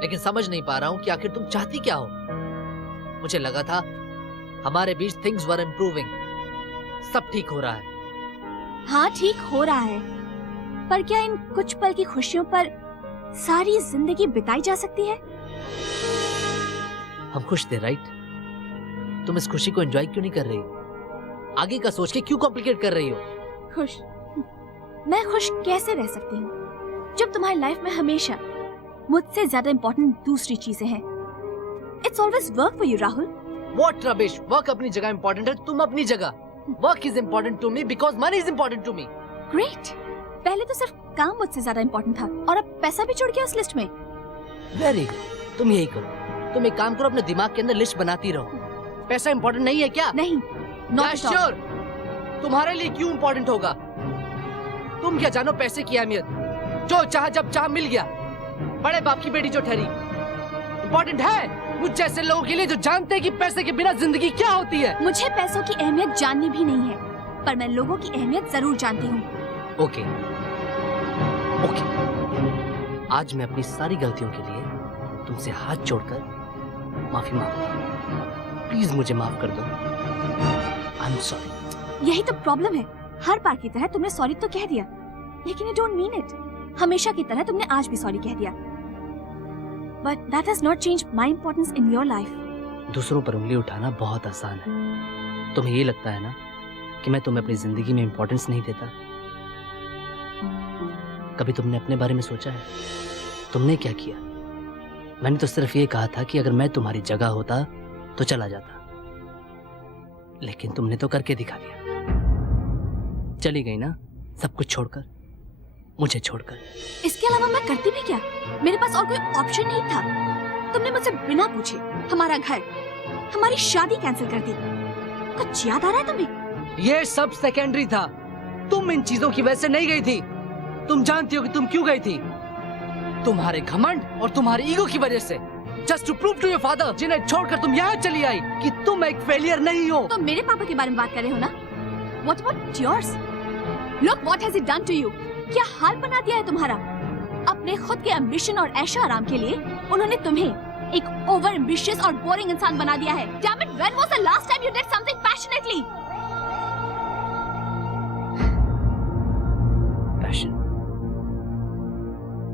लेकिन समझ नहीं पा रहा हूँ कि आखिर तुम चाहती क्या हो। मुझे लगा था हमारे बीच थिंग्स वर इम्प्रूविंग, सब ठीक हो रहा है। हाँ ठीक हो रहा है, पर क्या इन कुछ पल की खुशियों पर सारी जिंदगी बिताई जा सकती है? हम खुश थे राइट? तुम इस खुशी को एंजॉय क्यों नहीं कर रही? आगे का सोच के क्यों कॉम्प्लिकेट कर रही हो? खुश? मैं खुश कैसे रह सकती हूँ जब तुम्हारी लाइफ में हमेशा मुझसे ज्यादा इम्पोर्टेंट दूसरी चीजें हैं? It's always work for you Rahul. What rubbish, work अपनी जगह इम्पोर्टेंट है, तुम अपनी जगह। Work is important to me because money is important to me. Great, पहले तो सिर्फ काम मुझसे ज्यादा इम्पोर्टेंट था और अब पैसा भी जुड़ गया उस लिस्ट में। वेरी गुड, तुम यही करो। तुम एक काम करो, अपने दिमाग के अंदर लिस्ट बनाती रहो। पैसा इम्पोर्टेंट नहीं है क्या? नहीं, नॉट श्योर। तुम्हारे लिए क्यों इम्पोर्टेंट होगा? तुम क्या जानो पैसे की अहमियत? जो चाह जब चाह मिल गया, बड़े बाप की बेटी जो ठहरी। इम्पोर्टेंट है मुझ जैसे लोगों के लिए जो जानते हैं कि पैसे के बिना जिंदगी क्या होती है। मुझे पैसों की अहमियत जाननी भी नहीं है, पर मैं लोगों की अहमियत जरूर जानती हूँ। ओके, आज मैं अपनी सारी गलतियों के लिए तुमसे हाथ जोड़कर माफी मांगता हूँ। प्लीज मुझे माफ कर दो। आई एम सॉरी। यही तो प्रॉब्लम है, हर बार की तरह तुमने सॉरी तो कह दिया, लेकिन यू डोंट मीन इट। हमेशा की तरह तुमने आज भी सॉरी कह दिया, but that has not changed my importance in your life. दूसरों पर उंगली उठाना बहुत आसान है। तुम्हें ये लगता है ना कि मैं तुम्हें अपनी जिंदगी में इंपॉर्टेंस नहीं देता? कभी तुमने अपने बारे में सोचा है? तुमने क्या किया? मैंने तो सिर्फ ये कहा था कि अगर मैं तुम्हारी जगह होता तो चला जाता, लेकिन तुमने तो करके दिखा दिया। चली गई ना, सब कुछ छोड़कर, मुझे छोड़कर। इसके अलावा मैं करती भी क्या? मेरे पास और कोई ऑप्शन नहीं था। तुमने मुझसे बिना पूछे हमारा घर, हमारी शादी कैंसिल कर दी। कुछ याद आ रहा है तुम्हें? ये सब सेकेंडरी था। तुम इन चीजों की वजह से नहीं गई थी। तुम जानती हो कि तुम क्यों गई थी? तुम्हारे घमंड और तुम्हारी ईगो की वजह से। Just to prove to your father, जिन्हें छोड़कर तुम यहाँ चली आई, कि तुम एक फेलियर नहीं हो। तो मेरे पापा के बारे में बात कर रहे हो ना? What about yours? Look what has he done to you? क्या हाल बना दिया है तुम्हारा? अपने खुद के एम्बिशन और ऐशो आराम के लिए उन्होंने तुम्हें एक ओवर एम्बिशियस और बोरिंग इंसान बना दिया है। Damn it, when was the last time you did something passionately?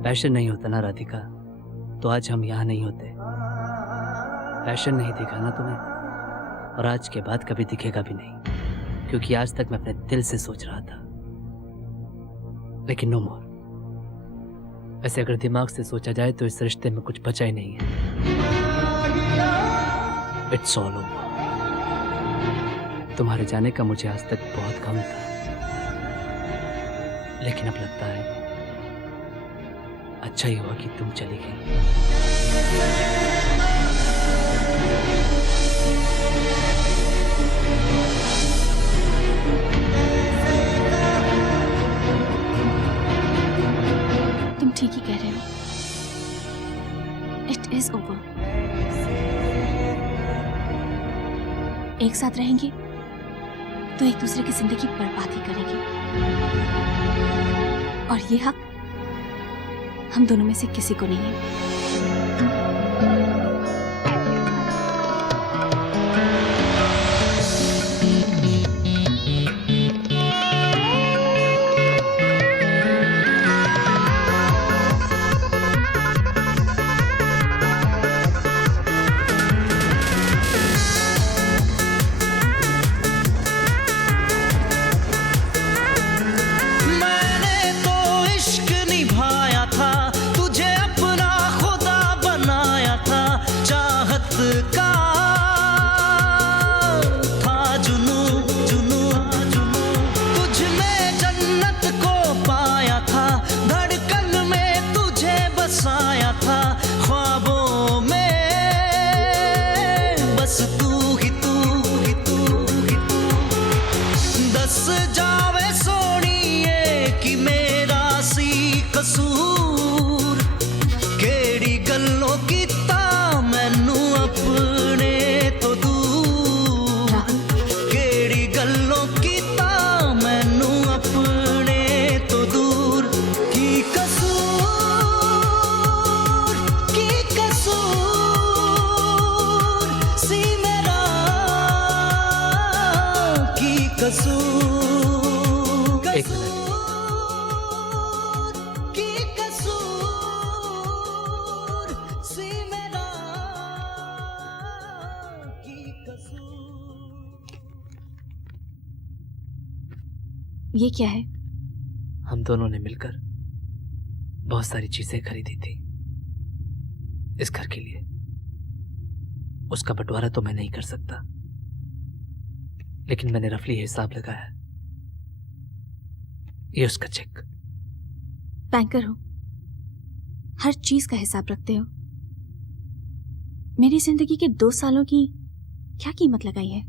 Passion नहीं होता ना राधिका, तो आज हम यहाँ नहीं होते। पैशन नहीं दिखा ना तुम्हें, और आज के बाद कभी दिखेगा भी नहीं, क्योंकि आज तक मैं अपने दिल से सोच रहा था, लेकिन नो मोर। वैसे अगर दिमाग से सोचा जाए तो इस रिश्ते में कुछ बचा ही नहीं है। It's all over. तुम्हारे जाने का मुझे आज तक बहुत गम था, लेकिन अब लगता है अच्छा ही हुआ कि तुम चली गई। तुम ठीक ही कह रहे हो। It is over. एक साथ रहेंगे तो एक दूसरे की जिंदगी बर्बाद ही करेंगे, और ये हक हम दोनों में से किसी को नहीं है। मैंने तो इश्क निभाया था, तुझे अपना ये क्या है? हम दोनों ने मिलकर बहुत सारी चीजें खरीदी थी इस घर के लिए। उसका बंटवारा तो मैं नहीं कर सकता, लेकिन मैंने रफली हिसाब लगाया। ये उसका चेक। बैंकर हो, हर चीज का हिसाब रखते हो। मेरी जिंदगी के 2 सालों की क्या कीमत लगाई है?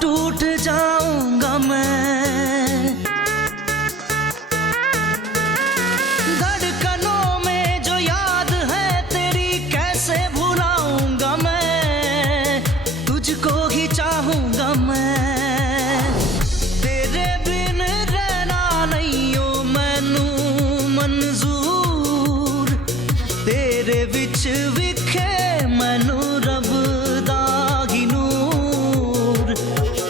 टूट जाऊंगा मैं। धड़कनों में जो याद है तेरी कैसे भुलाऊंगा मैं। तुझको ही चाहूंगा मैं। तेरे बिन रहना नहीं हो मैनू मंजूर। तेरे विच विखे मैनू रब दा ही नूर।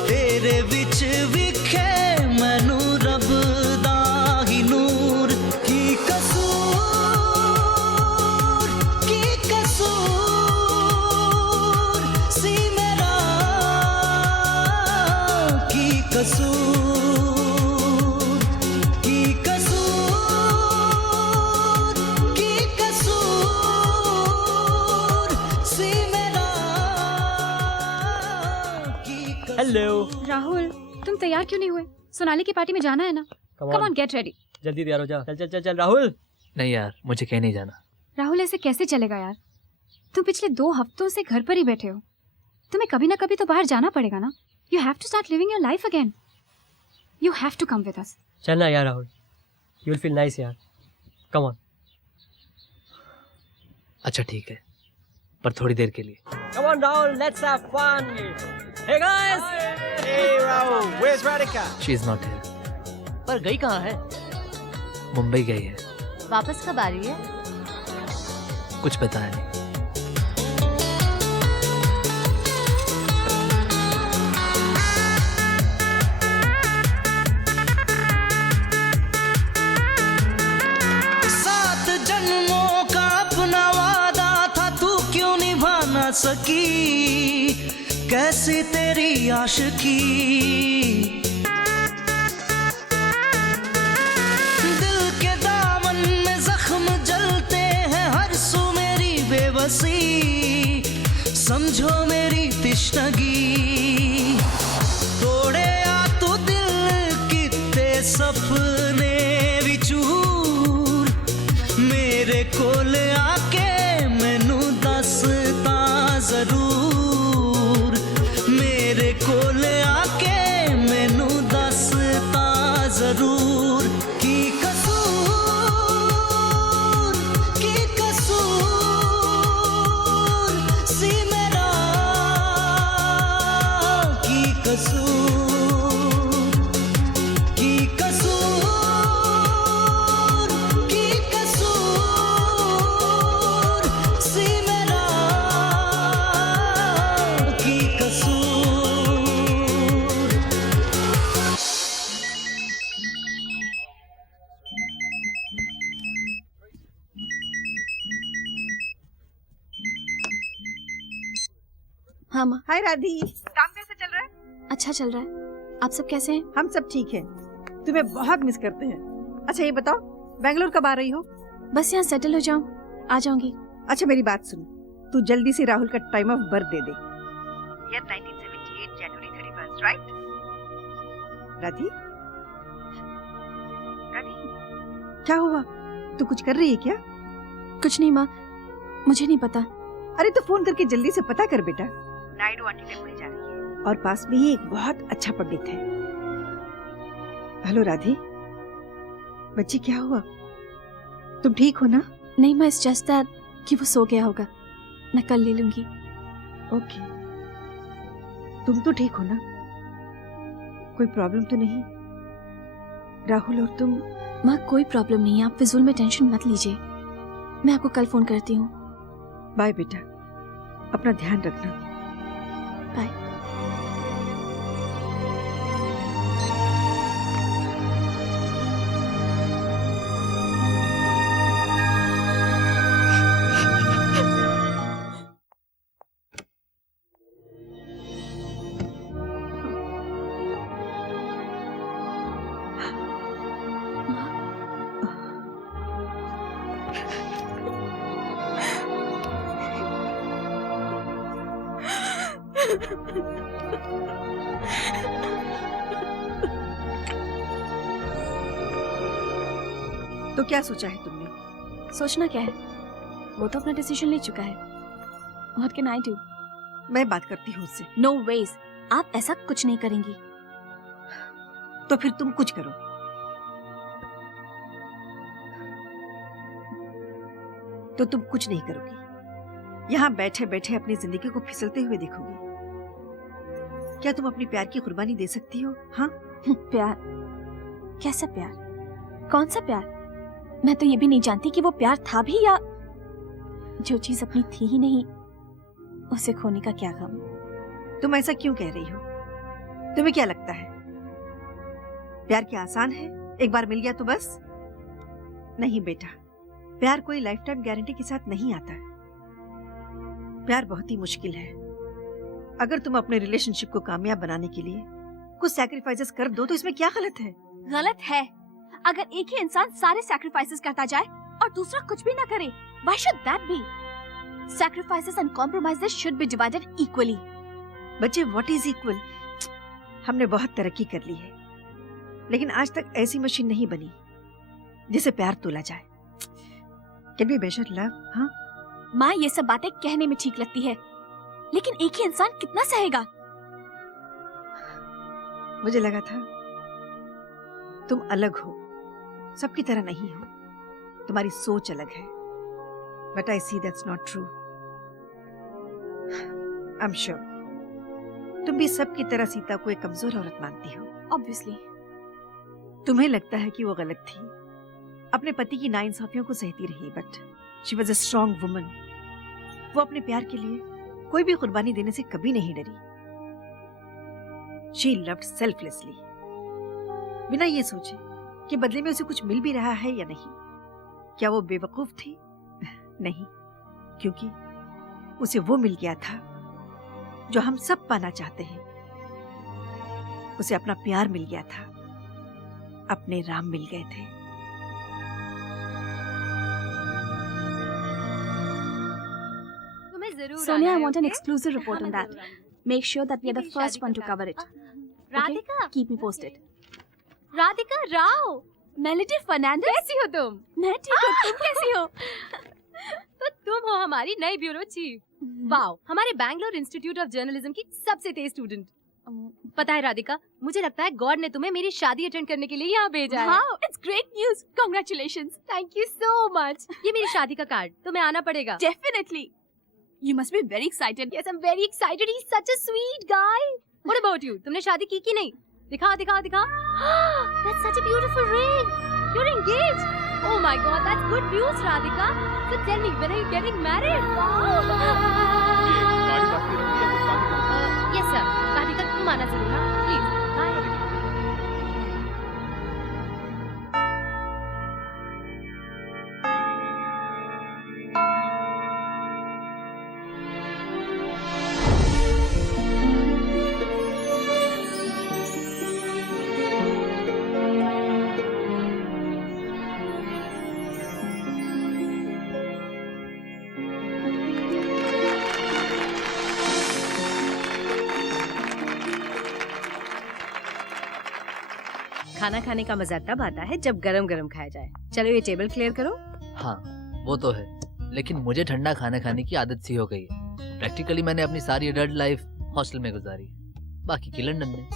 तेरे विच विखे मैनू रब दा ही नूर। की कसूर सी मेरा। की कसूर सी मेरा। हेलो राहुल, तुम तैयार क्यों नहीं हुए? सोनाली की पार्टी में जाना है ना? Come come on. On, get ready. जल्दी तैयार हो जा। चल चल चल चल राहुल। नहीं यार, मुझे कहीं नहीं जाना। राहुल, ऐसे कैसे चलेगा यार? तुम पिछले 2 हफ्तों से घर पर ही बैठे हो। तुम्हें कभी ना कभी तो बाहर जाना पड़ेगा ना। You have to start living your life again. You have to come with us. चलना यार Rahul, you will feel nice यार। Come on. अच्छा ठीक है, पर थोड़ी देर के लिए। Come on Rahul, let's have fun. Hey guys. Hey Rahul, where's Radhika? She is not here. पर गई कहाँ है? मुंबई गई है। वापस कब आ रही है? कुछ बताया नहीं। सात जन्मों का अपना वादा था, तू क्यों निभा ना सकी। कैसी तेरी आशिकी। दिल के दामन में जख्म जलते हैं, हर सू मेरी बेबसी। समझो मेरी तिश्नगी। तोड़े आ तू दिल किते सपने विचूर। मेरे कोल आके मैनू दसता जरूर। मेरे कोल आके मैनू दसता जरूर। की कसूर सी मेरा। की कसूर सी मेरा। की कसूर। हाँ माँ। हाय राधी, काम कैसे चल रहा है? अच्छा चल रहा है। आप सब कैसे हैं? हम सब ठीक हैं। तुम्हें बहुत मिस करते हैं। अच्छा ये बताओ, बेंगलोर कब आ रही हो? बस यहाँ सेटल हो जाऊँ, आ जाऊंगी। अच्छा मेरी बात सुन, तू जल्दी से राहुल का टाइम ऑफ बर्थ दे दे। Year 1978 January 31, right? Radhi, Radhi, क्या हुआ? तू कुछ कर रही है क्या? कुछ नहीं माँ, मुझे नहीं पता। अरे तो फोन करके जल्दी से पता कर बेटा। नायडू आंटी टेम्पल जा रही है और पास में ही एक बहुत अच्छा पंडित है। हेलो राधे, बच्ची क्या हुआ? तुम ठीक हो ना? नहीं मिस, जस्ट दैट कि वो सो गया होगा, मैं कल ले लूंगी। ओके, तुम तो ठीक हो ना? कोई प्रॉब्लम तो नहीं? राहुल और तुम? माँ कोई प्रॉब्लम नहीं है, आप फिजूल में टेंशन मत लीजिए, मैं आपको कल फोन करती हूँ। बाय बेटा, अपना ध्यान रखना। बाय। तो क्या सोचा है तुमने? सोचना क्या है, वो तो अपना डिसीजन ले चुका है। What can I do? मैं बात करती हूँ उससे। No ways, आप ऐसा कुछ नहीं करेंगी। तो फिर तुम कुछ करो। तो तुम कुछ नहीं करोगी, यहाँ बैठे बैठे अपनी जिंदगी को फिसलते हुए देखोगी। क्या तुम अपनी प्यार की कुर्बानी दे सकती हो? हाँ? प्यार? कैसा प्यार? कौन सा प्यार? मैं तो ये भी नहीं जानती कि वो प्यार था भी या जो चीज अपनी थी ही नहीं उसे खोने का क्या गम। तुम ऐसा क्यों कह रही हो? तुम्हें क्या लगता है प्यार क्या आसान है? एक बार मिल गया तो बस? नहीं बेटा, प्यार कोई लाइफ टाइम गारंटी के साथ नहीं आता है। प्यार बहुत ही मुश्किल है। अगर तुम अपने रिलेशनशिप को कामयाब बनाने के लिए कुछ सैक्रिफाइसेस कर दो तो इसमें क्या गलत है? गलत है अगर एक ही इंसान सारे सैक्रिफाइसेस करता जाए और दूसरा कुछ भी ना करे। Why should that be? Sacrifices and compromises should be divided equally. बच्चे, what is equal? हमने बहुत तरक्की कर ली है, लेकिन आज तक ऐसी मशीन नहीं बनी जिसे प्यार तोला जाए। Can we measure love? हाँ? माँ, ये सब बातें कहने में ठीक लगती है, लेकिन एक ही इंसान कितना सहेगा? मुझे लगा था तुम अलग हो, सबकी तरह नहीं हो। तुम्हारी सोच अलग है, but I see that's not true. I'm sure तुम भी सबकी तरह सीता को एक कमजोर औरत मानती हो। Obviously. तुम्हें लगता है कि वो गलत थी, अपने पति की नाइंसाफियों को सहती रही, but she was a strong woman. वो अपने प्यार के लिए कोई भी कुर्बानी देने से कभी नहीं डरी। She loved selflessly. बिना ये सोचे कि बदले में उसे कुछ मिल भी रहा है या नहीं। क्या वो बेवकूफ थी? नहीं, क्योंकि उसे वो मिल गया था जो हम सब पाना चाहते हैं। उसे अपना प्यार मिल गया था, अपने राम मिल गए थे। Sonia, I want an exclusive report on that. Make sure that we are the first one to cover it. Radhika, Keep me posted. Radhika Rao, Melody Fernandes, कैसी हो तुम? मैं ठीक हूँ, तुम कैसी हो? तो तुम हो हमारी नई ब्यूरो चीफ। वाओ, हमारे बैंगलोर इंस्टीट्यूट ऑफ जर्नलिज्म की सबसे तेज स्टूडेंट। पता है राधिका, मुझे लगता है गॉड ने तुम्हें मेरी शादी अटेंड करने के लिए यहाँ भेजा है। Wow, it's great news. Congratulations. Thank you so much. ये मेरी शादी का कार्ड, तुम्हें आना पड़ेगा। Definitely. You must be very excited. Yes, I'm very excited. He's such a sweet guy. What about you? तुमने शादी की कि नहीं? दिखा दिखा दिखा। That's such a beautiful ring. You're engaged. Oh my God, that's good news, Radhika. So tell me, when are you getting married? Wow. Yes, sir. Radhika, तुम आना जरूर ना, please. Bye. खाना खाने का मजा तब आता है जब गरम गरम खाया जाए। चलो ये टेबल क्लियर करो। हाँ, वो तो है, लेकिन मुझे ठंडा खाना खाने की आदत सी हो गई है। प्रैक्टिकली मैंने अपनी सारी एडल्ट लाइफ हॉस्टल में गुजारी, बाकी की लंदन में।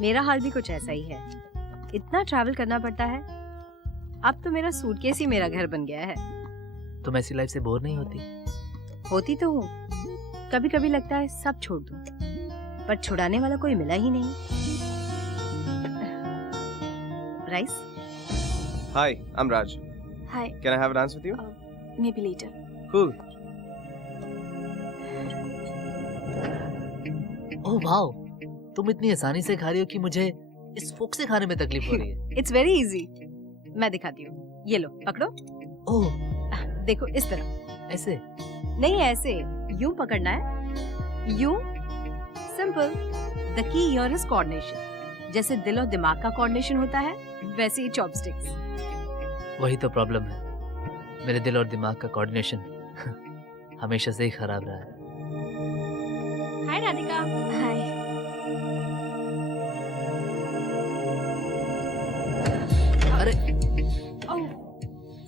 मेरा हाल भी कुछ ऐसा ही है, इतना ट्रैवल करना पड़ता है। अब तो मेरा सूटकेस ही मेरा घर बन गया है। तुम ऐसी लाइफ से बोर नहीं होती? होती तो हूँ, कभी कभी लगता है सब छोड़ दूं, पर छुड़ाने वाला कोई मिला ही नहीं। Rice? Hi, I'm Raj. Hi. Can I have a dance with you? Maybe later. Cool. Oh wow, तुम इतनी आसानी से खा रही हो कि मुझे इस फोक से खाने में तकलीफ हो रही है। इट्स वेरी इजी, मैं दिखाती हूँ। ये लो पकड़ो। ओह, देखो इस तरह। ऐसे नहीं, ऐसे यूं पकड़ना है, यूं। Simple. The key here is coordination. जैसे दिल और दिमाग का कोऑर्डिनेशन होता है, वैसे ही चॉपस्टिक्स। वही तो प्रॉब्लम है, मेरे दिल और दिमाग का कोऑर्डिनेशन हमेशा से ही खराब रहा है। हाय राधिका। हाय। अरे ओह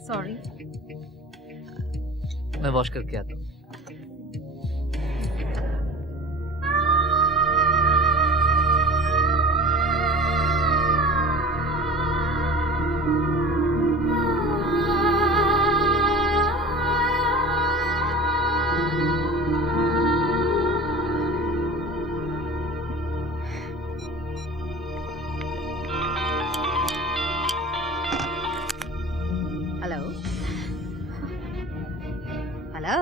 सॉरी, मैं वॉश करके आता हूँ। Hello hello.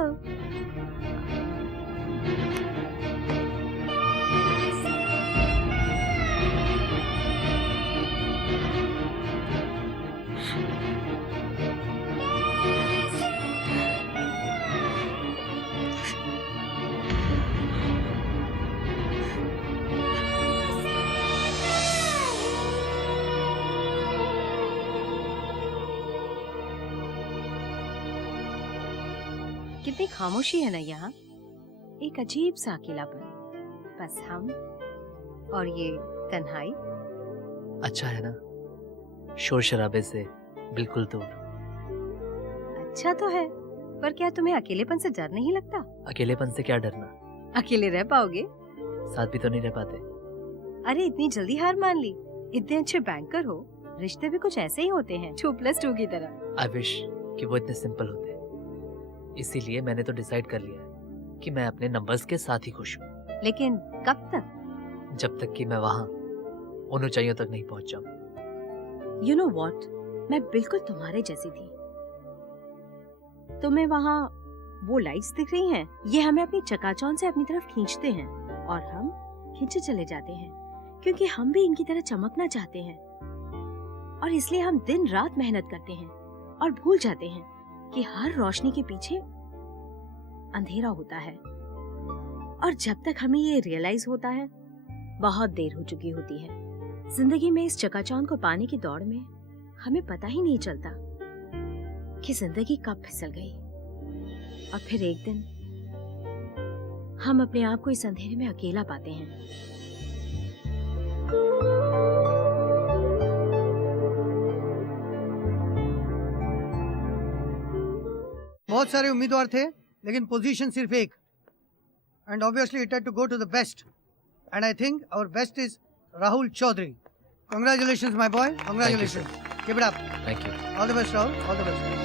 कितनी खामोशी है ना यहाँ, एक अजीब सा अकेलापन। बस हम और ये तन्हाई। अच्छा है ना, शोर शराबे से बिल्कुल दूर। अच्छा तो है, पर क्या तुम्हें अकेलेपन से डर नहीं लगता? अकेलेपन से क्या डरना, अकेले रह पाओगे? साथ भी तो नहीं रह पाते। अरे इतनी जल्दी हार मान ली? इतने अच्छे बैंकर हो, रिश्ते भी कुछ ऐसे ही होते हैं, 2+2 की तरह। आई विश कि वो इतने सिंपल होते। इसीलिए मैंने तो डिसाइड कर लिया है कि मैं अपने नंबर्स के साथ ही खुश हूँ। लेकिन कब तक? जब तक कि मैं वहाँ उन ऊंचाइयों तक नहीं पहुँच जाऊँ। यू नो व्हाट, मैं बिल्कुल तुम्हारे जैसी थी। तुम्हें वहाँ वो लाइट्स दिख रही हैं, ये हमें अपनी चकाचौंध से अपनी तरफ खींचते हैं और हम खींचे चले जाते हैं, क्योंकि हम भी इनकी तरह चमकना चाहते हैं। और इसलिए हम दिन रात मेहनत करते हैं और भूल जाते हैं कि हर रोशनी के पीछे अंधेरा होता है। और जब तक हमें ये रियलाइज होता है, बहुत देर हो चुकी होती है। जिंदगी में इस चकाचौंध को पाने की दौड़ में हमें पता ही नहीं चलता कि जिंदगी कब फिसल गई। और फिर एक दिन हम अपने आप को इस अंधेरे में अकेला पाते हैं। बहुत सारे उम्मीदवार थे, लेकिन पोजीशन सिर्फ एक। And obviously it had to go to the best, and I think our best is Rahul Chaudhary. Congratulations my boy, congratulations, keep it up. Thank you. All the best Rahul, all the best.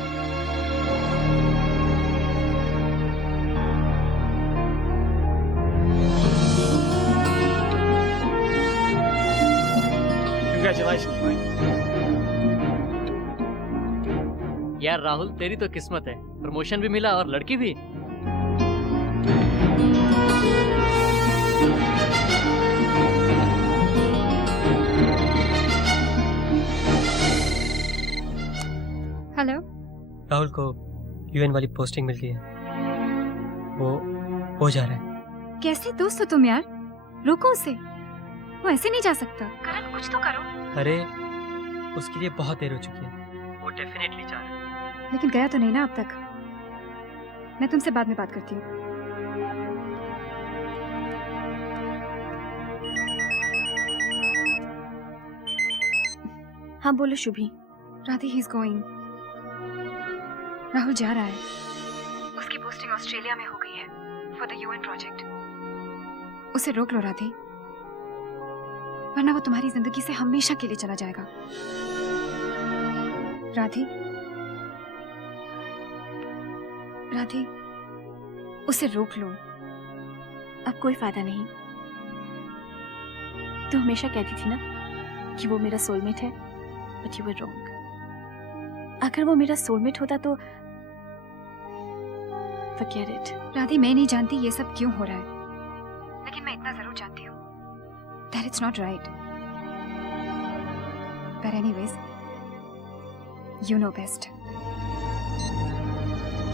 Congratulations, mate. यार राहुल, तेरी तो किस्मत है, promotion भी मिला और लड़की भी। हेलो। राहुल को यूएन वाली पोस्टिंग मिल गई है, वो हो जा रहा है। कैसे दोस्त हो तुम यार, रोको उसे, वो ऐसे नहीं जा सकता। करण कुछ तो करो। अरे उसके लिए बहुत देर हो चुकी है, वो डेफिनेटली जा रहा है। लेकिन गया तो नहीं ना अब तक। मैं तुमसे बाद में बात करती हूँ। हाँ बोलो Shubhi. Radhe, he is going. Rahul जा रहा है। उसकी पोस्टिंग ऑस्ट्रेलिया में हो गई है फॉर द यूएन प्रोजेक्ट। उसे रोक लो राधे, वरना वो तुम्हारी जिंदगी से हमेशा के लिए चला जाएगा। राधे, राधे, उसे रोक लो। अब कोई फायदा नहीं। तू हमेशा कहती थी ना कि वो मेरा सोलमेट है, बट यू वर रॉन्ग। अगर वो मेरा सोलमेट होता तो forget it। राधे, मैं नहीं जानती ये सब क्यों हो रहा है, लेकिन मैं इतना जरूर जानती हूँ that it's not right। But anyways, you know best।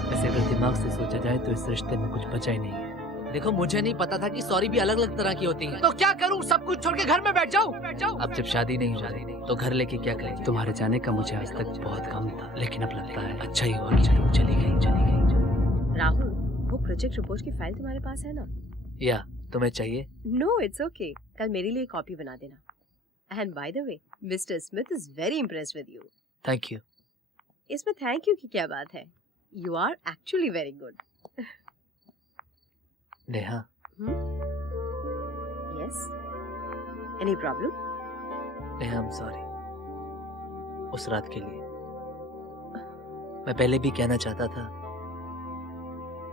वैसे अगर दिमाग से सोचा जाए तो इस रिश्ते में कुछ बचा ही नहीं है। देखो, मुझे नहीं पता था कि सॉरी भी अलग अलग तरह की होती है। तो क्या करूं, सब कुछ छोड़ के घर में बैठ जाऊं? अब जब शादी नहीं हो रही तो घर लेके क्या करें? तुम्हारे जाने का मुझे आज तक बहुत कम था, लेकिन अब लगता है अच्छा ही हुआ कि तुम चली गई। राहुल, वो प्रोजेक्ट रिपोर्ट की फाइल तुम्हारे पास है ना? या तुम्हें चाहिए? No, it's okay. कल मेरे लिए कॉपी बना देना। And by the way, mister Smith is very impressed with you. Thank you. इसमें थैंक यू की क्या बात है? You are actually very good. Neha. Yes, any problem? Neha, I am sorry उस रात के लिए। मैं पहले भी कहना चाहता था,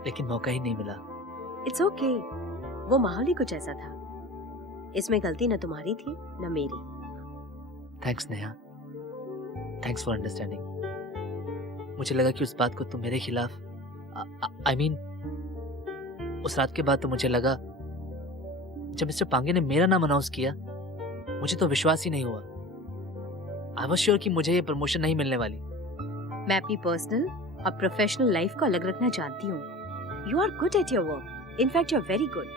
लेकिन मौका ही नहीं मिला। इट्स ओके, वो माहौल ही कुछ ऐसा था। इसमें गलती न तुम्हारी थी न मेरी। Thanks Neha, thanks for understanding. मुझे लगा कि उस बात को तुम मेरे खिलाफ, आई मीन उस रात के बाद तो मुझे लगा, जब मिस्टर पांगे ने मेरा नाम अनाउंस किया, मुझे तो विश्वास ही नहीं हुआ। आई वाज श्योर कि मुझे ये प्रमोशन नहीं मिलने वाली। मैं अपनी पर्सनल और प्रोफेशनल लाइफ को अलग रखना जानती हूँ। You are good at your work, in fact you are very good.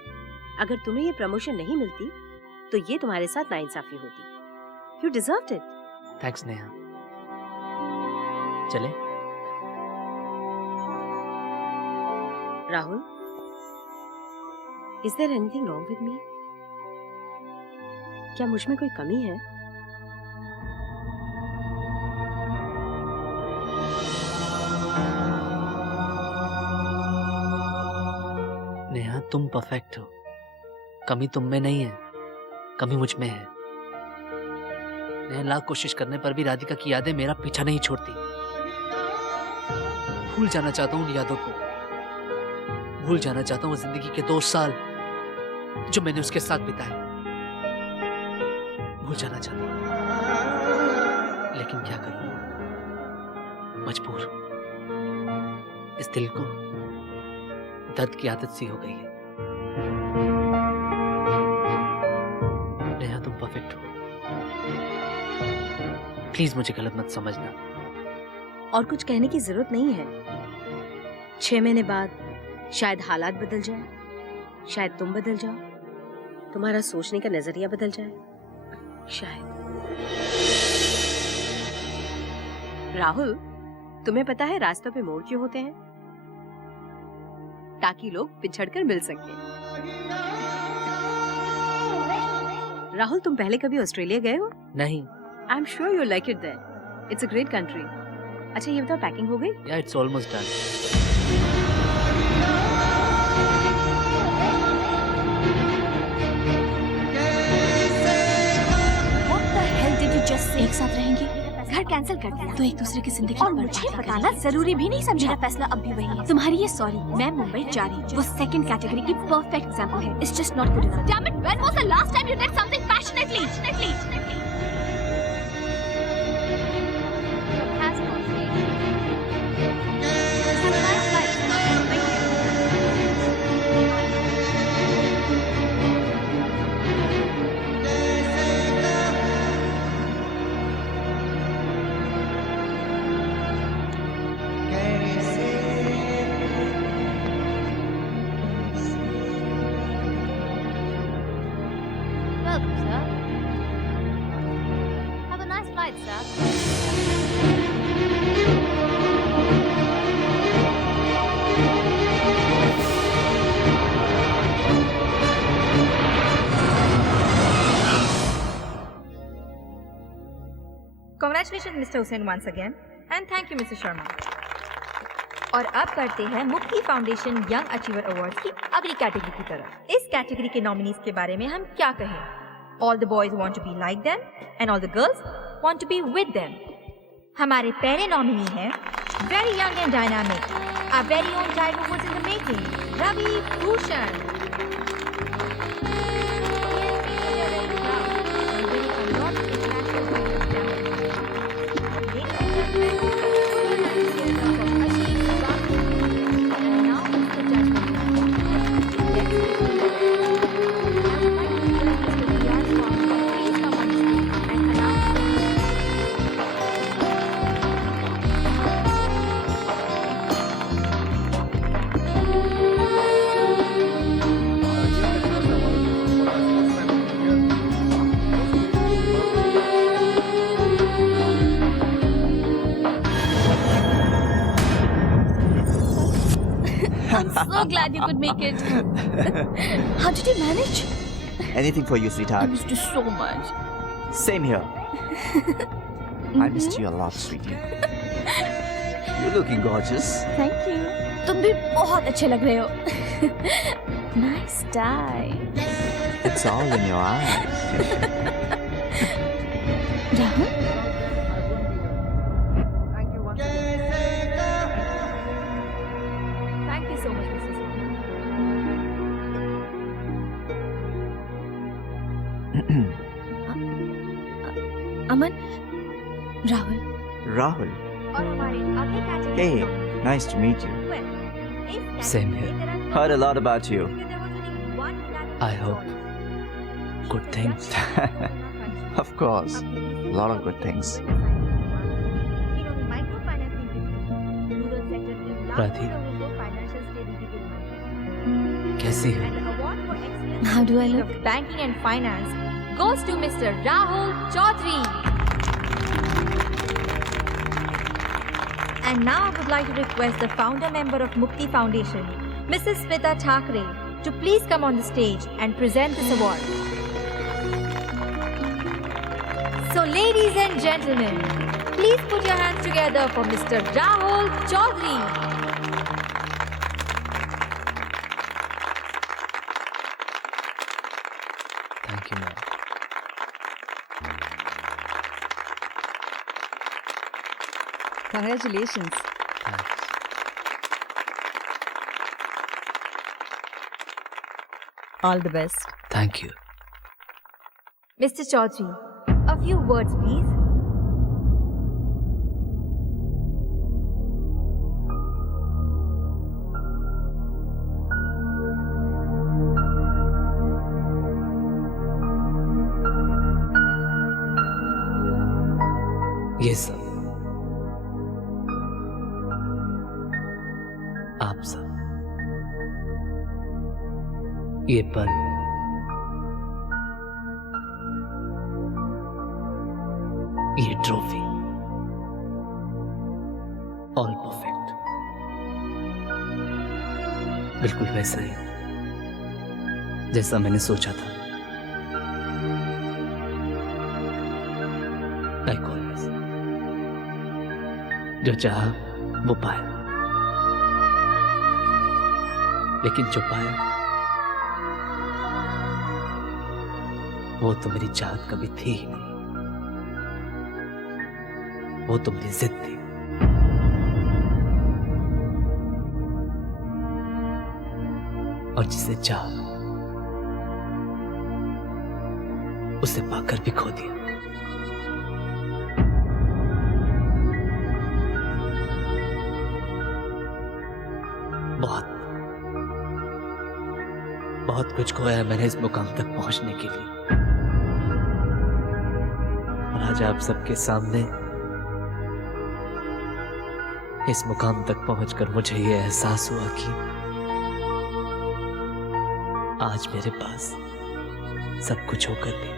अगर तुम्हें ये प्रमोशन नहीं मिलती तो ये तुम्हारे साथ नाइंसाफी होती। You deserved it. Thanks Neha. चले? Rahul, is there anything wrong with me? क्या मुझ में कोई कमी है? नेहा, तुम परफेक्ट हो। कमी तुम में नहीं है, कमी मुझ में है। नेहा, लाख कोशिश करने पर भी राधिका की यादें मेरा पीछा नहीं छोड़ती। भूल जाना चाहता हूँ उन यादों को, भूल जाना चाहता हूँ जिंदगी के 2 साल जो मैंने उसके साथ बिताए। भूल जाना चाहता हूँ, लेकिन क्या करूँ, मजबूर। इस दिल को दर्द की आदत सी हो गई है। नेहा, तुम परफेक्ट हो। प्लीज मुझे गलत मत समझना। और कुछ कहने की जरूरत नहीं है। 6 महीने बाद शायद हालात बदल जाए, शायद तुम बदल जाओ, तुम्हारा सोचने का नजरिया बदल जाए, शायद। राहुल, तुम्हें पता है रास्तों पे मोड़ क्यों होते हैं? ताकि लोग पिछड़कर मिल सके। राहुल, तुम पहले कभी ऑस्ट्रेलिया गए हो? नहीं। I am sure you like it there. It's a great country. अच्छा, ये बताओ, पैकिंग हो गई? या, इट्स ऑलमोस्ट डन। एक साथ रहेंगे, घर कैंसिल कर दिया तो एक दूसरे की जिंदगी और मुझे बताना जरूरी भी नहीं समझा। मेरा फैसला अब भी वही है। तुम्हारी ये सॉरी, मैं मुंबई जा रही हूँ, वो सेकंड कैटेगरी की परफेक्ट एग्जांपल है। It's just not good enough. Damn it, when was the last time you did something passionately? Congratulations, Mr. Hussain, once again. And thank you, Mr. Sharma. और अब करते हैं मुक्ति फाउंडेशन यंग अचीवर अवार्ड्स की अगली category की तरफ। इस कैटेगरी के नॉमिनीज के बारे में हम क्या कहें? All the boys want to be like them and all the girls want to be with them. हमारे पहले नॉमिनी हैं very young and dynamic, our very own Tiger Woods in the making, Ravi Bhushan. I'm so glad you could make it. How did you manage? Anything for you, I sweetheart. missed you so much. Same here. I missed you a lot, sweetie. You're looking gorgeous. Thank you. तुम भी बहुत अच्छे लग रहे हो. Nice tie. It's all in your eyes. Rahul? Thank you so much, Mrs. Aman, Rahul. Rahul. और हमारे अगले category Hey, nice to meet you. Same here. Heard a lot about you. I hope good things. Of course. A lot of good things. राधी, कैसी है? How do I look? Banking and finance goes to Mr. Rahul Chaudhary. And now I would like to request the founder member of Mukti Foundation, Mrs. Smita Thakre, to please come on the stage and present this award. So ladies and gentlemen, please put your hands together for Mr. Rahul Chaudhary. Thank you, ma'am. Congratulations. All the best. Thank you. Mr. Chaudhary, a few words, please. ये सब आप सब, ये पल, ये trophy, all perfect, बिल्कुल वैसा ही जैसा मैंने सोचा था. लाइक ऑलवेज, जो चाहा वो पाया, लेकिन जो पाया वो तो मेरी चाहत कभी थी ही नहीं, वो तो मेरी जिद थी. और जिसे चाह उसे पाकर भी खो दिया. बहुत कुछ खोया है मैंने इस मुकाम तक पहुंचने के लिए, और आज आप सबके सामने इस मुकाम तक पहुंचकर मुझे ये एहसास हुआ कि आज मेरे पास सब कुछ होकर भी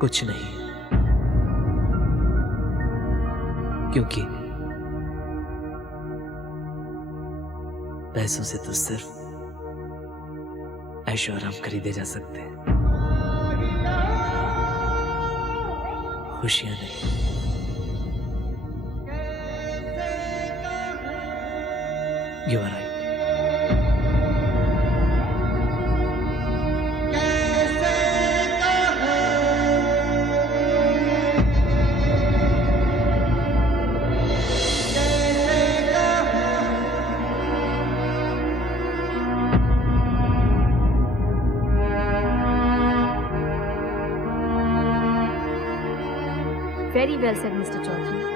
कुछ नहीं है, क्योंकि पैसों से तो सिर्फ ऐशो आराम खरीदे जा सकते हैं, खुशियां नहीं. You are right. Very well said, Mr. Chaudhary.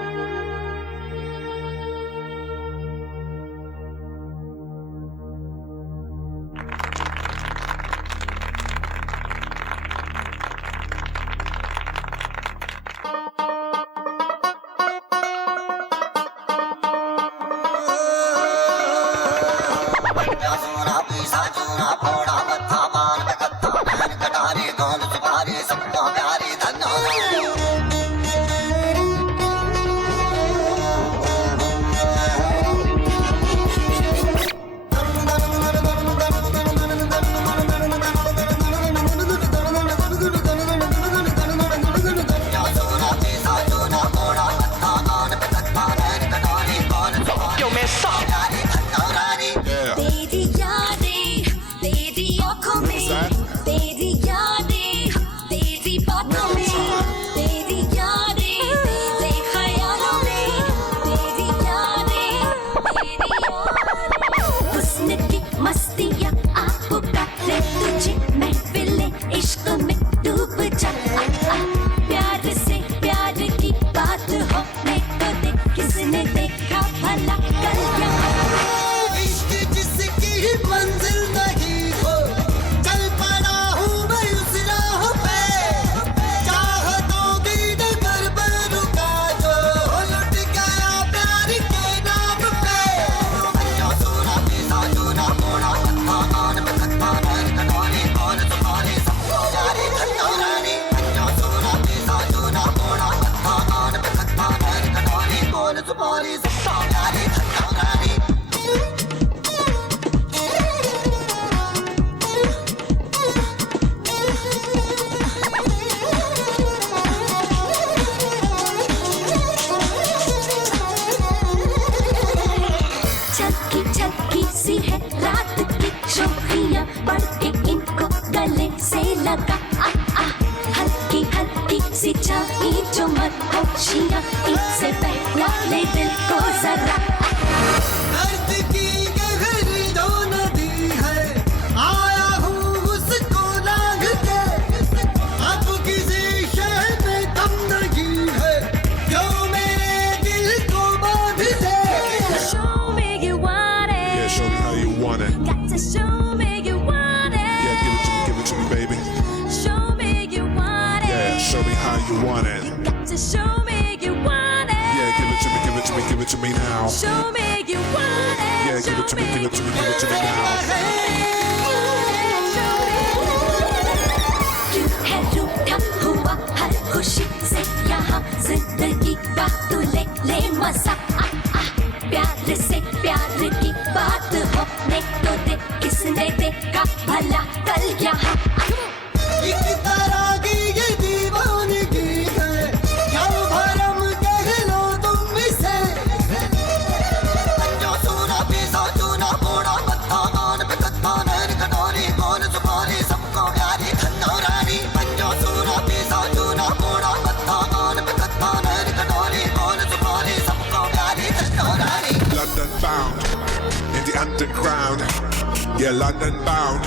Yeah, London bound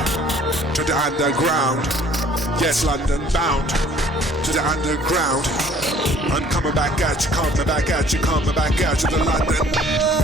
to the underground. Yes, London bound to the underground. I'm coming back at you, coming back at you, coming back at you, the London.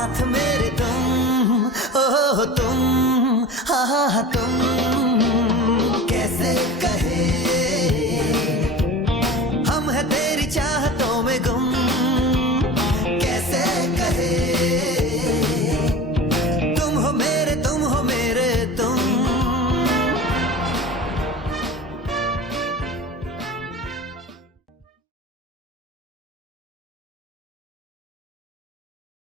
साथ मेरे तुम, ओ तुम, हाँ तुम